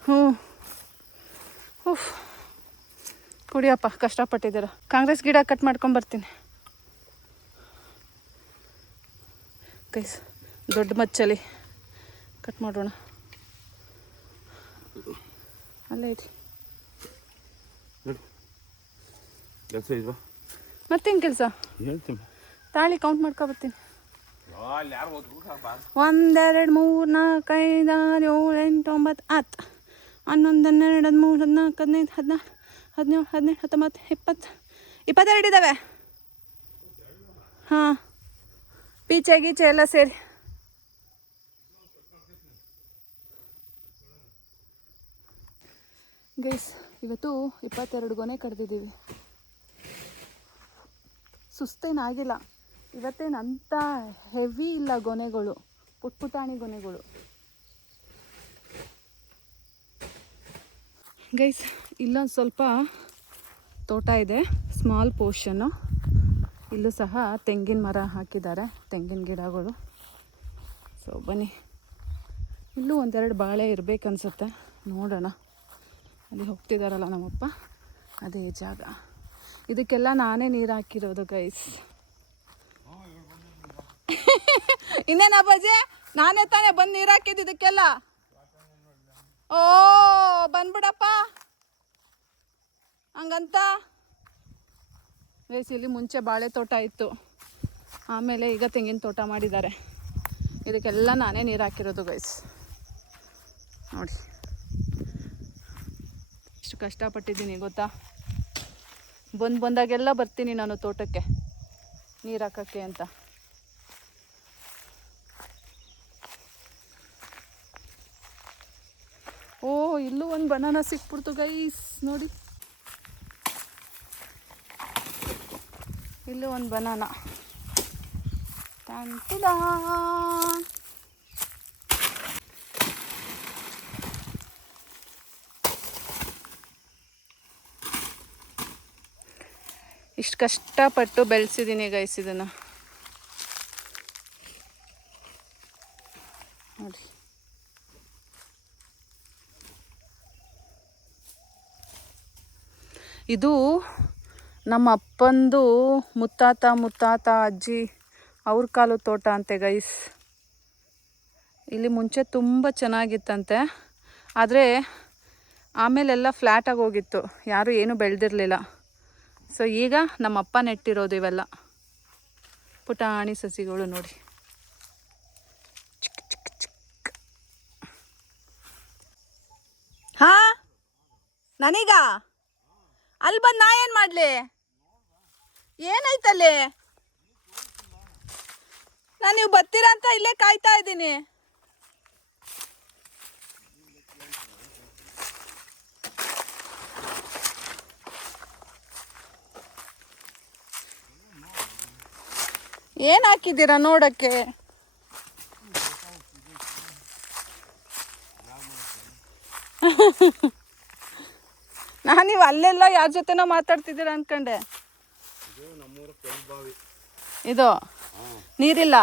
ಹ್ಞೂ. ಕುಡಿಯಪ್ಪ, ಕಷ್ಟಪಟ್ಟಿದ್ದೀರ. ಕಾಂಗ್ರೆಸ್ ಗಿಡ ಕಟ್ ಮಾಡ್ಕೊಂಬರ್ತೀನಿ ಗೈಸ್. ದೊಡ್ಡ ಮಚ್ಚಲಿ ಕಟ್ ಮಾಡೋಣ. ಅಲ್ಲೇ ಇಡಿ. ಕೆಲಸ ಇಲ್ವಾ? ಮತ್ತೇನು ಕೆಲಸ? ಹೇಳ್ತೀನಿ, ತಾಳಿ ಕೌಂಟ್ ಮಾಡ್ಕೊಬರ್ತೀನಿ. 1 2 3 4 5 6 7 8 9 10 11 12 13 14 15 16 17 18 19 20 22 ಇದ್ದಾವೆ. ಹಾಂ, ಪೀಚೆ ಗೀಚೆ ಎಲ್ಲ ಸೇರಿ. ಗೈಸ್, ಇವತ್ತು 22 ಗೊನೆ ಕಡ್ದಿದ್ದೀವಿ. ಸುಸ್ತೇನಾಗಿಲ್ಲ ಇವತ್ತೇನಂತ ಹೆವಿ ಇಲ್ಲ ಗೊನೆಗಳು, ಪುಟ್ಪುಟಾಣಿ ಗೊನೆಗಳು. ಗೈಸ್, ಇಲ್ಲೊಂದು ಸ್ವಲ್ಪ ತೋಟ ಇದೆ, ಸ್ಮಾಲ್ ಪೋರ್ಷನ್ನು. ಇಲ್ಲೂ ಸಹ ತೆಂಗಿನ ಮರ ಹಾಕಿದ್ದಾರೆ, ತೆಂಗಿನ ಗಿಡಗಳು. ಸೊ ಬನ್ನಿ, ಇಲ್ಲೂ ಒಂದೆರಡು ಬಾಳೆ ಇರಬೇಕನ್ಸುತ್ತೆ, ನೋಡೋಣ. ಅಲ್ಲಿ ಹೋಗ್ತಿದ್ದಾರಲ್ಲ ನಮ್ಮಪ್ಪ, ಅದೇ ಜಾಗ. ಇದಕ್ಕೆಲ್ಲ ನಾನೇ ನೀರು ಹಾಕಿರೋದು ಗೈಸ್. ಇನ್ನೇನು ಅಪ್ಪಾಜಿ, ನಾನೇ ತಾನೇ ಬಂದು ನೀರು ಹಾಕಿದ್ದು ಇದಕ್ಕೆಲ್ಲ. ಓ ಬಂದ್ಬಿಡಪ್ಪ ಹಂಗಂತ. ಗೈಸ್, ಇಲ್ಲಿ ಮುಂಚೆ ಬಾಳೆ ತೋಟ ಇತ್ತು, ಆಮೇಲೆ ಈಗ ತೆಂಗಿನ ತೋಟ ಮಾಡಿದ್ದಾರೆ. ಇದಕ್ಕೆಲ್ಲ ನಾನೇ ನೀರು ಹಾಕಿರೋದು ಗೈಸ್. ನೋಡಿ ಎಷ್ಟು ಕಷ್ಟಪಟ್ಟಿದ್ದೀನಿ ಗೊತ್ತಾ. ಬಂದಾಗೆಲ್ಲ ಬರ್ತೀನಿ ನಾನು ತೋಟಕ್ಕೆ ನೀರು ಹಾಕೋಕ್ಕೆ ಅಂತ. ಓ, ಇಲ್ಲೂ ಒಂದು ಬನಾನಾ ಸಿಕ್ಬಿಡ್ತು ಗೈಸ್, ನೋಡಿ. ಇಲ್ಲೂ ಒಂದು ಬನಾನಾ. ತಂತಿದಾ. ಇಷ್ಟು ಕಷ್ಟಪಟ್ಟು ಬೆಳೆಸಿದ್ದೀನಿ ಗೈಸ್ ಇದನ್ನು, ನೋಡಿ. ಇದು ನಮ್ಮ ಅಪ್ಪಂದು ಮುತ್ತಾತ ಅಜ್ಜಿ ಅವ್ರ ಕಾಲು ತೋಟ ಅಂತೆ ಗೈಸ್. ಇಲ್ಲಿ ಮುಂಚೆ ತುಂಬ ಚೆನ್ನಾಗಿತ್ತಂತೆ, ಆದರೆ ಆಮೇಲೆಲ್ಲ ಫ್ಲ್ಯಾಟಾಗಿ ಹೋಗಿತ್ತು, ಯಾರೂ ಏನೂ ಬೆಳೆದಿರಲಿಲ್ಲ. ಸೊ ಈಗ ನಮ್ಮ ಅಪ್ಪ ನೆಟ್ಟಿರೋದು ಇವೆಲ್ಲ ಪುಟಾಣಿ ಸಸಿಗಳು ನೋಡಿ. ಚಿಕ್ಕ ಚಿಕ್ಕ ಚಿಕ್ಕ. ಹಾಂ, ನನೀಗ ಅಲ್ಲಿ ಬಂದು ನಾ ಏನು ಮಾಡಲಿ? ಏನಾಯ್ತಲ್ಲಿ? ನಾನು ನೀವು ಬರ್ತೀರಾ ಅಂತ ಇಲ್ಲೇ ಕಾಯ್ತಾ ಇದ್ದೀನಿ. ಏನು ಹಾಕಿದ್ದೀರಾ ನೋಡೋಕ್ಕೆ? ನಾನು ನೀವು ಅಲ್ಲೆಲ್ಲ ಯಾರ ಜೊತೆನೋ ಮಾತಾಡ್ತಿದ್ದೀರಾ ಅನ್ಕೊಂಡೆ. ಇದು ನೀರಿಲ್ಲ.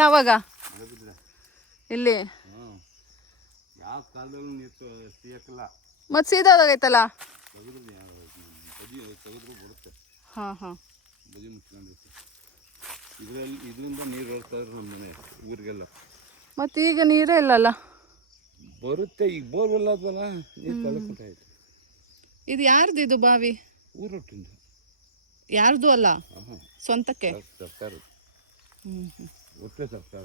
ಯಾವಾಗ? ಇಲ್ಲಿ ಯಾವ ಕಾಲದಲ್ಲೂ ನೀರು ಸಿಗಕ್ಕಿಲ್ಲ. ಮತ್ತು ಸೀದಾದಾಗೈತಲ್ಲ. ತೆಗೆದ್ರು ಬರುತ್ತೆ. ಹಾಂ ಹಾಂ. ಬದಿ ಮುಚ್ಕೊಂಡಿರುತ್ತೆ. ಇದರಿಂದ ನೀರು ಹೊರ್ತಾ ಇದ್ರು ನಮ್ಮ ಮನೆ ಊರಿಗೆಲ್ಲ. ಮತ್ತು ಈಗ ನೀರೇ ಇಲ್ಲಲ್ಲ. ಬರುತ್ತೆ ಈಗ ಬೋರ್ವೆಲ್ ಆದ್ವಲ್ಲ, ನೀರು ಕಳ್ಕೊತಾಯ್ತು. ಇದು ಯಾರ್ದು ಇದು ಬಾವಿ? ಊರೊಟ್ಟಿಂದ. ಯಾರ್ದು ಅಲ್ಲ, ಸ್ವಂತಕ್ಕೆ? ಸರ್ಕಾರ. ಒಟ್ಟೆ ಸರ್ಕಾರ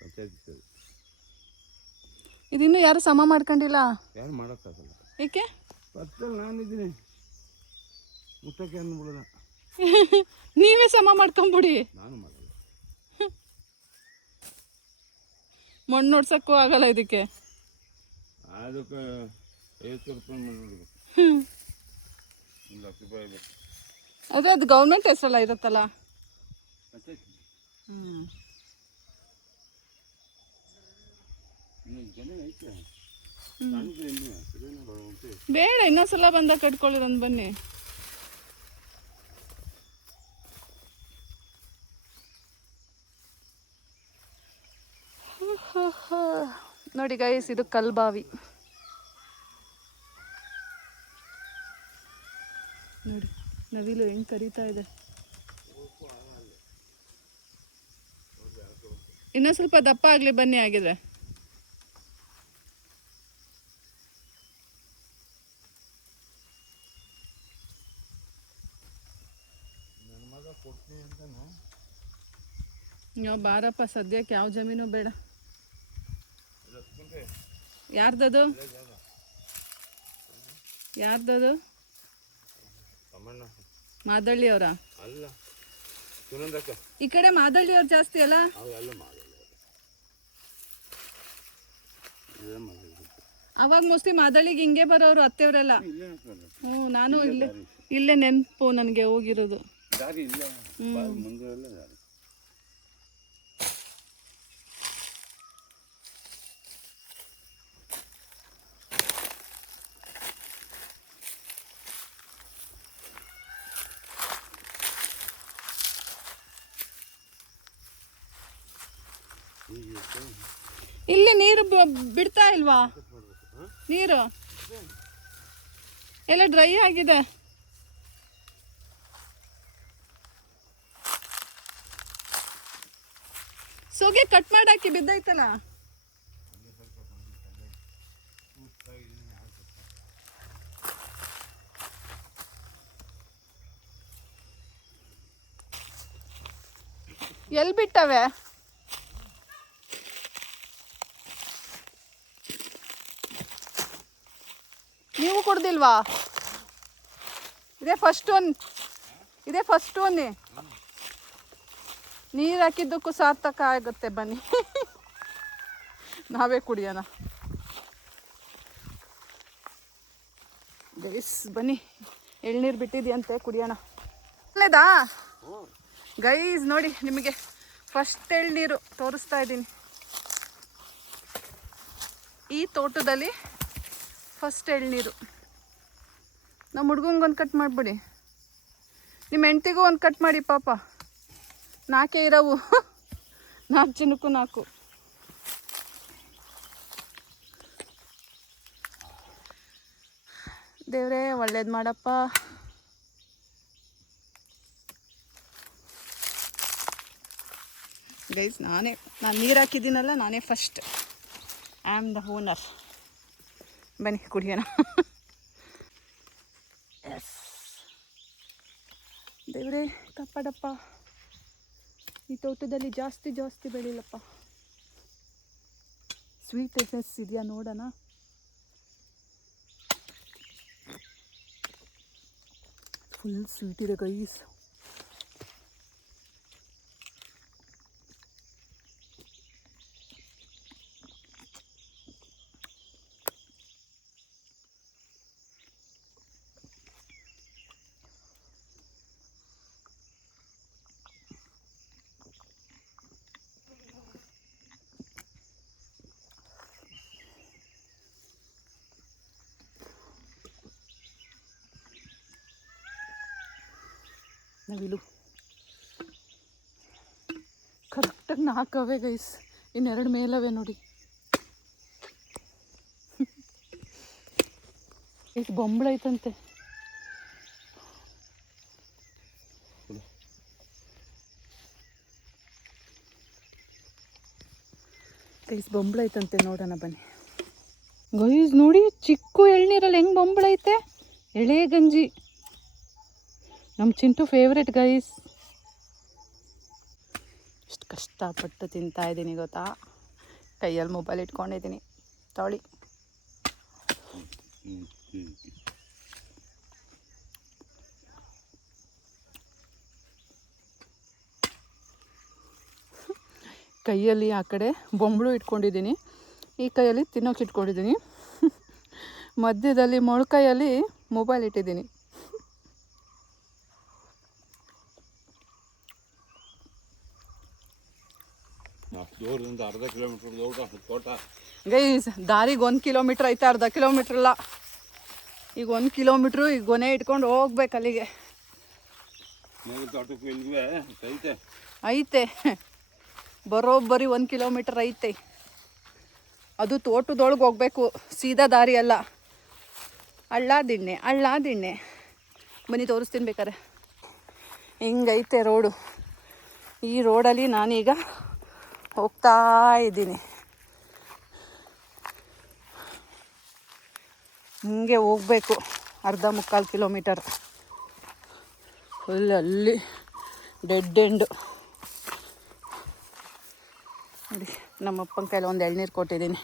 ಪಂಚಾಯತ್. ಇದಿನ್ನೂ ಯಾರು ಸಮ ಮಾಡ್ಕೊಂಡಿಲ್ಲ. ಯಾರು ಮಾಡೋಕ್ಕಾಗಲ್ಲ. ಏಕೆ? ಪಕ್ಕದಲ್ಲಿ ನಾನಿದ್ದೀನಿ, ಮುಟ್ಟಕ್ಕೆ ಅನ್ಬಿಡೋಣ. ನೀವೇ ಸಮ ಮಾಡ್ಕೊಂಬಿಡಿ. ನಾನು ಮಾಡಲ್ಲ. ಮಣ್ಣು ನೋಡ್ಸಕ್ಕೂ ಆಗಲ್ಲ ಇದಕ್ಕೆ. ಅದಕ್ಕೆ 50 ರೂಪಾಯಿ ಮಣ್ಣು ನೋಡ್ಬೇಕು. 1 ಲಕ್ಷ ರೂಪಾಯಿ ಬೇಕು. ಅದೇ ಅದು ಗೌರ್ಮೆಂಟ್ ಹೆಸರಲ್ಲ ಇರುತ್ತಲ್ಲ. ಬೇಡ, ಇನ್ನೊಂದ್ಸಲ ಬಂದಾಗ ಕಟ್ಕೊಳ್ಳಿರಂದು ಬನ್ನಿ. ನೋಡಿ ಗೈಸ್, ಇದು ಕಲ್ಬಾವಿ. ನೋಡಿ ನವಿಲು ಹೆಂಗ್ ಕರೀತಾ ಇದೆ. ಇನ್ನೂ ಸ್ವಲ್ಪ ದಪ್ಪ ಆಗ್ಲಿ ಬನ್ನಿ ಆಗಿದ್ರೆ. ನೀವು ಬಾರಪ್ಪ, ಸದ್ಯಕ್ಕೆ ಯಾವ ಜಮೀನು ಬೇಡ. ಯಾರ್ದದು? ಯಾರ್ದದು? ಮಾದಳ್ಳಿ ಅವರ? ಅಲ್ಲ, ಈ ಕಡೆ ಮಾದಳ್ಳಿ ಅವ್ರು ಜಾಸ್ತಿ ಅಲ್ಲ. ಅವಾಗ ಮೋಸ್ಟ್ಲಿ ಮಾದಳ್ಳಿಗೆ ಹಿಂಗೆ ಬರೋರು ಅತ್ತೆಯವರೆಲ್ಲ. ನಾನು ಇಲ್ಲೇ ನೆನಪು ನನಗೆ ಹೋಗಿರೋದು. ಇಲ್ಲಿ ನೀರು ಬಿಡ್ತಾ ಇಲ್ವಾ? ನೀರು ಎಲ್ಲ ಡ್ರೈ ಆಗಿದೆ. ಸೋಗೆ ಕಟ್ ಮಾಡಾಕಿ ಬಿದ್ದೈತಲ್ಲ. ಎಲ್ಲಿ ಬಿಟ್ಟವೆ? ನೀವು ಕುಡ್ದಿಲ್ವಾ? ಇದೇ ಫಸ್ಟ್ ಒನ್. ನೀರು ಹಾಕಿದ್ದಕ್ಕೂ ಸಾರ್ಥಕ ಆಗುತ್ತೆ. ಬನ್ನಿ ನಾವೇ ಕುಡಿಯೋಣ ಗೈಸ್. ಬನ್ನಿ, ಎಳ್ನೀರು ಬಿಟ್ಟಿದೆಯಂತೆ, ಕುಡಿಯೋಣ. ಒಳ್ಳೆದಾ ಗೈಸ್? ನೋಡಿ, ನಿಮಗೆ ಫಸ್ಟ್ ಎಳ್ನೀರು ತೋರಿಸ್ತಾ ಇದ್ದೀನಿ. ಈ ತೋಟದಲ್ಲಿ ಫಸ್ಟ್ ಎಳ್ನೀರು. ನಮ್ಮ ಹುಡ್ಗಂಗೆ ಕಟ್ ಮಾಡಿಬಿಡಿ, ನಿಮ್ಮ ಹೆಂಡ್ತಿಗೂ ಒಂದು ಕಟ್ ಮಾಡಿ ಪಾಪ. 4 ಇರೋವು, 4 ಜನಕ್ಕೂ 4. ದೇವ್ರೇ ಒಳ್ಳೇದು ಮಾಡಪ್ಪ. ಗೈಸ್, ನಾನು ನೀರು ಹಾಕಿದ್ದೀನಲ್ಲ, ನಾನೇ first. I am the owner. ಬನ್ನಿ ಕುಡಿಯೋಣ. ಎಸ್ ದೇವ್ರೇ ಕಾಪಾಡಪ್ಪ. ಈ ತೋಟದಲ್ಲಿ ಜಾಸ್ತಿ ಬೆಳಿಲಪ್ಪ. ಸ್ವೀಟ್ ಎಸೆನ್ಸ್ ಇದೆಯಾ ನೋಡೋಣ. ಫುಲ್ ಸ್ವೀಟ್ ಇದೆ ಗೈಸ್. ನವಿಲು ಕರೆಕ್ಟಾಗಿ 4 ಅವೆ ಗೈಸ್. ಇನ್ನೆರಡು ಮೇಲವೆ ನೋಡಿ. ಇದು ಬೊಂಬಳ ಐತಂತೆ. ಗೈಸ್ ಬೊಂಬಳ ಐತಂತೆ, ನೋಡೋಣ ಬನ್ನಿ. ಗೈಸ್ ನೋಡಿ, ಚಿಕ್ಕು ಎಳ್ನೀರಲ್ಲಿ ಹೆಂಗೆ ಬೊಂಬಳ ಐತೆ. ಎಳೆ ಗಂಜಿ ನಮ್ಮ ಚಿಂಟು ಫೇವ್ರೆಟ್ ಗೈಸ್. ಎಷ್ಟು ಕಷ್ಟಪಟ್ಟು ತಿಂತಾ ಇದ್ದೀನಿ ಗೊತ್ತಾ. ಕೈಯಲ್ಲಿ ಮೊಬೈಲ್ ಇಟ್ಕೊಂಡಿದ್ದೀನಿ, ತೊಳಿ. ಕೈಯಲ್ಲಿ ಆ ಕಡೆ ಬೊಂಬಳು ಇಟ್ಕೊಂಡಿದ್ದೀನಿ, ಈ ಕೈಯಲ್ಲಿ ತಿನ್ನೋಕೆ ಇಟ್ಕೊಂಡಿದ್ದೀನಿ, ಮಧ್ಯದಲ್ಲಿ ಮೊಳಕೈಯಲ್ಲಿ ಮೊಬೈಲ್ ಇಟ್ಟಿದ್ದೀನಿ. ಅರ್ಧ ಕಿಲೋಮೀಟರ್ ತೋಟ ಗೈಸ್. ದಾರಿಗೆ 1 ಕಿಲೋಮೀಟ್ರ್ ಐತೆ, ಅರ್ಧ ಕಿಲೋಮೀಟ್ರ್ ಇಲ್ಲ. ಈಗ 1 ಕಿಲೋಮೀಟ್ರು ಈಗ ಗೊನೆ ಇಟ್ಕೊಂಡು ಹೋಗ್ಬೇಕು ಅಲ್ಲಿಗೆ. ಐತೆ ಬರೋಬ್ಬರಿ 1 ಕಿಲೋಮೀಟ್ರ್ ಐತೆ. ಅದು ತೋಟದೊಳಗೆ ಹೋಗ್ಬೇಕು, ಸೀದಾ ದಾರಿ ಅಲ್ಲ. ಹಳ್ಳ ದಿಣ್ಣೆ ಬನ್ನಿ ತೋರಿಸ್ತೀನಿ ಬೇಕಾರೆ. ಹಿಂಗೈತೆ ರೋಡು. ಈ ರೋಡಲ್ಲಿ ನಾನೀಗ ಹೋಗ್ತಾ ಇದ್ದೀನಿ. ಹಿಂಗೆ ಹೋಗ್ಬೇಕು 1/4 ಕಿಲೋಮೀಟರ್. ಫುಲ್ ಅಲ್ಲಿ ಡೆಡ್ ಎಂಡು. ನೋಡಿ, ನಮ್ಮಪ್ಪನ ಕೈಲಿ ಒಂದು ಎಳ್ನೀರು ಕೊಟ್ಟಿದ್ದೀನಿ.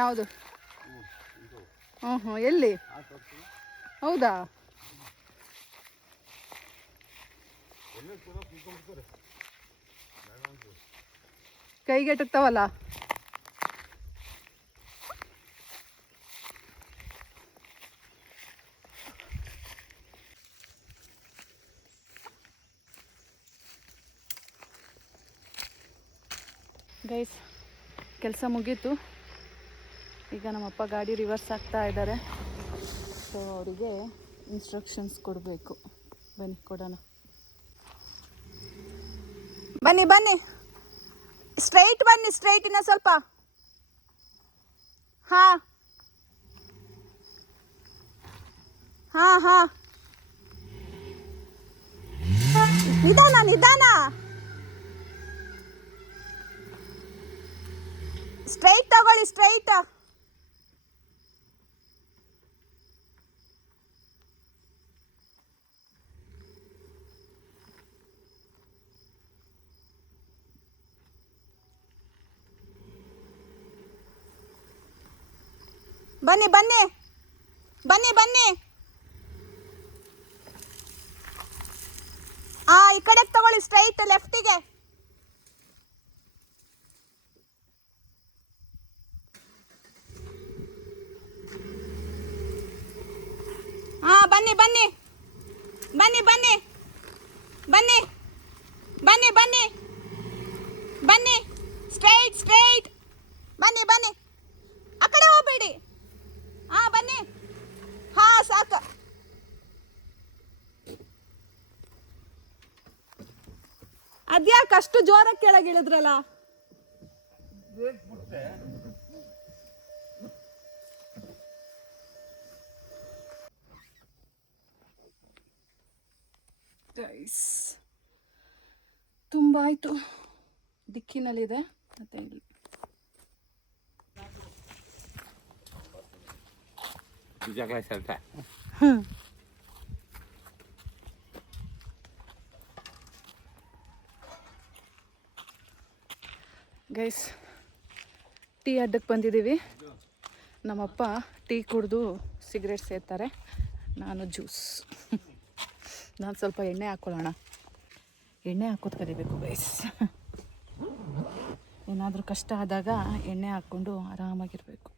ಯಾವುದು? ಹ್ಞೂ ಎಲ್ಲಿ? ಹೌದಾ? ಕೈಗೆಟಕ್ತಾವಲ್ಲ. ಗೈಸ್, ಕೆಲಸ ಮುಗೀತು. ಈಗ ನಮ್ಮಪ್ಪ ಗಾಡಿ ರಿವರ್ಸ್ ಆಗ್ತಾ ಇದ್ದಾರೆ. ಸೊ ಅವರಿಗೆ ಇನ್ಸ್ಟ್ರಕ್ಷನ್ಸ್ ಕೊಡಬೇಕು. ಬನ್ನಿ ಕೊಡೋಣ. ಬನ್ನಿ ಸ್ಟ್ರೈಟ್ ಬನ್ನಿ, ಸ್ಟ್ರೈಟ್ ಇನ್ನ ಸ್ವಲ್ಪ. ಹಾಂ ನಿಧಾನ. ಸ್ಟ್ರೈಟ್ ತಗೊಳ್ಳಿ, ಸ್ಟ್ರೈಟ್. ಬನ್ನಿ. ಈ ಕಡೆ ತಗೊಳ್ಳಿ, ಸ್ಟ್ರೈಟ್ ಲೆಫ್ಟಿಗೆ. ಬನ್ನಿ ಸ್ಟ್ರೈಟ್. ಬನ್ನಿ ಆ ಕಡೆ ಹೋಗ್ಬೇಡಿ. ಬನ್ನಿ. ಸಾಕು. ಅದ್ಯಾಕೆ ಅಷ್ಟು ಜೋರಾಗಿ ಕೆಳಗೆ ಇಳಿದ್ರಲ್ಲ? ತುಂಬ ಆಯಿತು. ದಿಕ್ಕಿನಲ್ಲಿದೆ ಮತ್ತೆ ಇಲ್ಲಿ ಗೈಸ್, ಟೀ ಅಡ್ಡಕ್ಕೆ ಬಂದಿದ್ದೀವಿ. ನಮ್ಮಪ್ಪ ಟೀ ಕುಡಿದು ಸಿಗರೇಟ್ ಸೇರ್ತಾರೆ, ನಾನು ಜ್ಯೂಸ್. ನಾನು ಸ್ವಲ್ಪ ಎಣ್ಣೆ ಹಾಕ್ಕೊಳ್ಳೋಣ. ಎಣ್ಣೆ ಹಾಕೋದು ಕಲಿಬೇಕು ಗೈಸ್. ಏನಾದರೂ ಕಷ್ಟ ಆದಾಗ ಎಣ್ಣೆ ಹಾಕ್ಕೊಂಡು ಆರಾಮಾಗಿರಬೇಕು.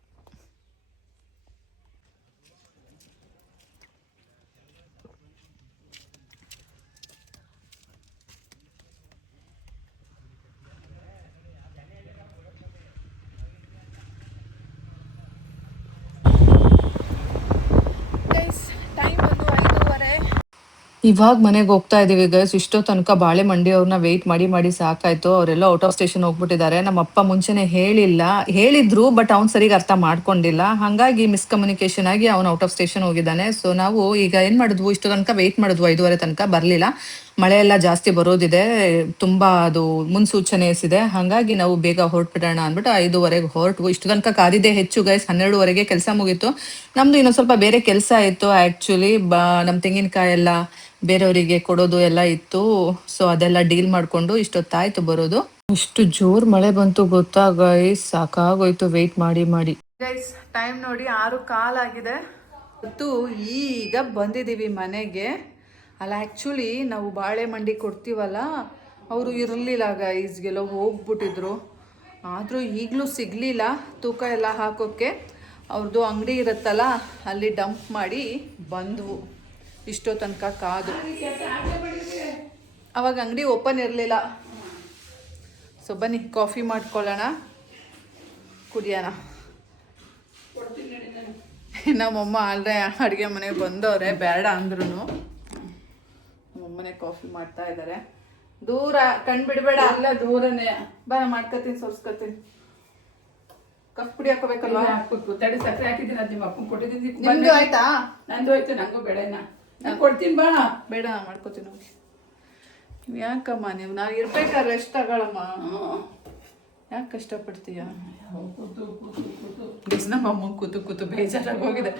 ಇವಾಗ ಮನೆಗೆ ಹೋಗ್ತಾ ಇದೀವಿ ಗೈಸ್. ಇಷ್ಟೋ ತನಕ ಬಾಳೆ ಮಂಡಿ ಅವ್ರನ್ನ ವೆಯ್ಟ್ ಮಾಡಿ ಮಾಡಿ ಸಾಕಾಯ್ತು. ಅವರೆಲ್ಲ ಔಟ್ ಆಫ್ ಸ್ಟೇಷನ್ ಹೋಗ್ಬಿಟ್ಟಿದ್ದಾರೆ. ನಮ್ಮ ಅಪ್ಪ ಮುಂಚೆನೆ ಹೇಳಿದ್ರು, ಬಟ್ ಅವ್ನು ಸರಿಗೆ ಅರ್ಥ ಮಾಡ್ಕೊಂಡಿಲ್ಲ. ಹಾಗಾಗಿ ಮಿಸ್ಕಮ್ಯುನಿಕೇಶನ್ ಆಗಿ ಅವ್ನು ಔಟ್ ಆಫ್ ಸ್ಟೇಷನ್ ಹೋಗಿದ್ದಾನೆ. ಸೊ ನಾವು ಈಗ ಏನ್ ಮಾಡಿದ್ವು, ಇಷ್ಟು ತನಕ ವೆಯ್ಟ್ ಮಾಡಿದ್ವು, 5:30 ತನಕ ಬರ್ಲಿಲ್ಲ. ಮಳೆ ಎಲ್ಲ ಜಾಸ್ತಿ ಬರೋದಿದೆ, ತುಂಬಾ ಅದು ಮುನ್ಸೂಚನೆ ಎಸಿದೆ. ಹಾಗಾಗಿ ನಾವು ಬೇಗ ಹೊರಟ್ಬಿಡೋಣ ಅಂದ್ಬಿಟ್ಟು 5:30ಗೆ ಹೊರಟ್ವು. ಇಷ್ಟು ತನಕ ಕಾದಿದೆ ಹೆಚ್ಚು ಗೈಸ್. 12:30ಗೆ ಕೆಲಸ ಮುಗೀತು. ನಮ್ದು ಇನ್ನೊಂದು ಸ್ವಲ್ಪ ಬೇರೆ ಕೆಲಸ ಇತ್ತು ಆಕ್ಚುಲಿ. ನಮ್ ತೆಂಗಿನಕಾಯಿ ಎಲ್ಲ ಬೇರೆಯವರಿಗೆ ಕೊಡೋದು ಎಲ್ಲ ಇತ್ತು. ಸೊ ಅದೆಲ್ಲ ಡೀಲ್ ಮಾಡ್ಕೊಂಡು ಇಷ್ಟೊತ್ತಾಯ್ತು ಬರೋದು. ಎಷ್ಟು ಜೋರ್ ಮಳೆ ಬಂತು ಗೊತ್ತಾ ಗೈಸ್, ಸಾಕಾಗೋಯ್ತು ವೆಯ್ಟ್ ಮಾಡಿ ಮಾಡಿ. ಗೈಸ್ ಟೈಮ್ ನೋಡಿ 6:15 ಆಗಿದೆ. ಮತ್ತು ಈಗ ಬಂದಿದ್ದೀವಿ ಮನೆಗೆ. ಅಲ್ಲ ಆ್ಯಕ್ಚುಲಿ ನಾವು ಬಾಳೆ ಮಂಡಿ ಕೊಡ್ತೀವಲ್ಲ, ಅವರು ಇರಲಿಲ್ಲ ಗೈಸ್ಗೆಲ್ಲ ಹೋಗ್ಬಿಟ್ಟಿದ್ರು. ಆದರೂ ಈಗಲೂ ಸಿಗಲಿಲ್ಲ ತೂಕ ಎಲ್ಲ ಹಾಕೋಕ್ಕೆ. ಅವ್ರದ್ದು ಅಂಗಡಿ ಇರುತ್ತಲ್ಲ, ಅಲ್ಲಿ ಡಂಪ್ ಮಾಡಿ ಬಂದವು. ಇಷ್ಟೋ ತನಕ ಕಾದು. ಅವಾಗ ಅಂಗಡಿ ಓಪನ್ ಇರಲಿಲ್ಲ. ಸೊ ಬನ್ನಿ ಕಾಫಿ ಮಾಡ್ಕೊಳ್ಳೋಣ, ಕುಡಿಯೋಣ. ನಮ್ಮಮ್ಮ ಆಲ್ರೆ ಅಡುಗೆ ಮನೆಗೆ ಬಂದವ್ರೆ, ಬೇಡ ಅಂದ್ರೂ ನಮ್ಮಮ್ಮನೆ ಕಾಫಿ ಮಾಡ್ತಾ ಇದ್ದಾರೆ. ದೂರ ಕಣ್ ಬಿಡಬೇಡ, ಎಲ್ಲ ದೂರನೇ. ಬಾ ಮಾಡ್ಕೊತೀನಿ, ಸೋಸ್ಕೊತೀನಿ. ಕಫ್ ಕುಡಿ ಹಾಕೋಬೇಕಲ್ವಾ? ಹಾಕ್ಬೇಕು. ತಡಿ ಸಕ್ಕರೆ ಹಾಕಿದ್ದೀನಿ, ಅದು ನಿಮ್ಮ ಅಪ್ಪನ ಕೊಟ್ಟಿದ್ದೀನಿ. ನಿಮ್ದು ಆಯ್ತಾ? ನಂದು ಆಯ್ತು, ನಂಗೂ ಬೇಡನ. ನಾನು ಕೊಡ್ತೀನಿ ಬಾ. ಬೇಡ ಮಾಡ್ಕೋತೀನಿ ಹೋಗಿ. ಯಾಕಮ್ಮ ನೀವು, ನಾನು ಇರ್ಬೇಕಾದ್ರೆ ರೆಸ್ಟ್ ತಗೊಳಮ್ಮ. ಯಾಕೆ ಕಷ್ಟಪಡ್ತೀಯ? ನಮ್ಮಮ್ಮ ಕೂತು ಬೇಜಾರಾಗಿ ಹೋಗಿದೆ.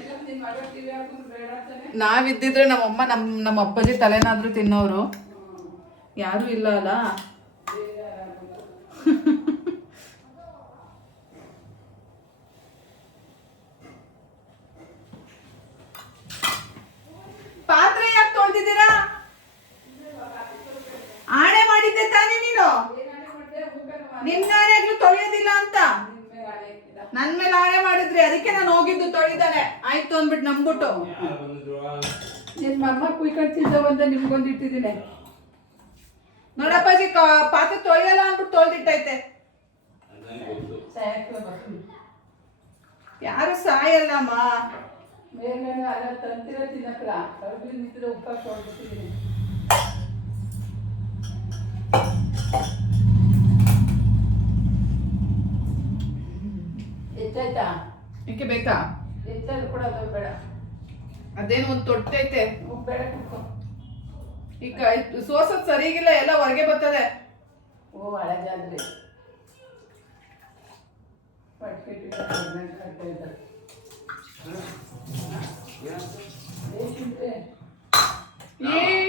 ನಾವಿದ್ದಿದ್ರೆ ನಮ್ಮಮ್ಮ ನಮ್ಮ ಅಪ್ಪಾಜಿ ತಲೆನಾದ್ರೂ ತಿನ್ನೋರು. ಯಾರೂ ಇಲ್ಲ ಅಲ್ಲ. ಪಾತ್ರೆ ಯಾಕೆ ತೊಳೆದಿದ್ದೀರಾ? ಆಣೆ ಮಾಡಿದ್ದೆ ತಾನೇ ನೀನು? ನಿನ್ನ ಆಣೆಗ್ಲೂ ತೊಳೆಯೋದಿಲ್ಲ ಅಂತ ನನ್ ಮೇಲೆ ಆಣೆ ಮಾಡಿದ್ರಿ, ಅದಕ್ಕೆ ನಾನು ಹೋಗಿದ್ದು ತೊಳಿದಾನೆ ಆಯ್ತು ಅಂದ್ಬಿಟ್ಟು ನಂಬಿಟ್ಟು. ನಿಮ್ಮ ಅಮ್ಮ ಕುಯ್ಕೊಳ್ತಿದ್ದ ಒಂದ ನಿಮ್ಗೊಂದು ಇಟ್ಟಿದ್ದೀನಿ. ನೋಡಪ್ಪಾಜಿ ಪಾತ್ರೆ ತೊಳೆಯಲ್ಲ ಅಂದ್ಬಿಟ್ಟು ತೊಳೆದಿಟ್ಟೈತೆ. ಯಾರು ಸಾಯಲ್ಲಮ್ಮ. ಮೇಲ್ಗಡೆ ಅಲ್ಲ ತಂತಿರ ತಿನ್ನಕ್ರ ಕರ್ಬಿ ನಿಂತಿರೋ ಉಪ್ಪ ತೊಳ್ಬಿಟ್ಟಿದ್ದೀನಿ. ಎತ್ತಾಯ್ತಾ? ಏಕೆ ಬೇಕಾ? ಎತ್ತಲ್ಲಿ ಕೂಡ ಅದು ಬೇಡ. ಅದೇನು ಒಂದು ತೊಟ್ಟೈತೆ. ಬೇಡ ಕುತ್ಕೊ. ಈಗ ಸೋಸದ್ ಸರಿಗಿಲ್ಲ, ಎಲ್ಲ ಹೊರಗೆ ಬರ್ತದೆ. ಓ ಹಳೆ ಜಾತ್ರೆ ಪಟ್ಕೆಟ್ಟಿ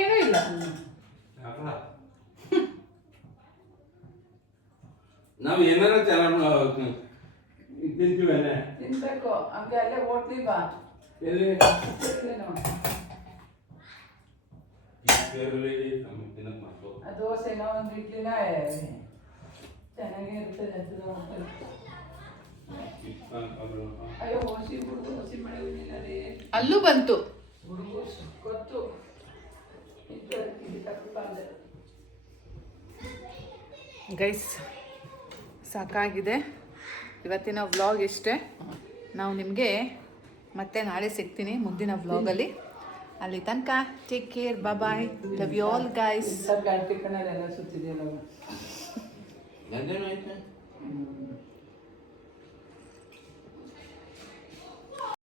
ಏನೂ ಇಲ್ಲ. ನಾವು ಏನಾರ ತಿಂತೀವಲ್ಲ, ತಿನ್ಬೇಕು. ಹಂಗೆ ಅಲ್ಲೇ ಹೋಟ್ಲಿ ಬಾ. ಎಲ್ಲಿ ದೋಸೆನೋ ಒಂದು ಇಡ್ಲಿನ ಚೆನ್ನಾಗೇ ಇರ್ತದೆ. ಅಯ್ಯೋ ಓಸಿ ಹುಡುಗರು ಓಸಿ ಮಾಡಿಲ್ಲ ರೀ. ಅಲ್ಲೂ ಬಂತು ಹುಡುಗರು ಗೊತ್ತು. ಗೈಸ್ ಸಾಕಾಗಿದೆ ಇವತ್ತಿನ ವ್ಲಾಗ್ ಇಷ್ಟೇ. ನಾವು ನಿಮಗೆ ಮತ್ತೆ ನಾಳೆ ಸಿಗ್ತೀನಿ ಮುಂದಿನ ವ್ಲಾಗಲ್ಲಿ. ಅಲ್ಲಿ ತನಕ take care, bye, love you all guys. ಗಾಡಿ ಕಣ್ಣಲ್ಲಿ ಎಲ್ಲ ಸುತ್ತಿದೆಯಲ್ಲ. ಗಂಡೇನು ಆಯ್ತಾ?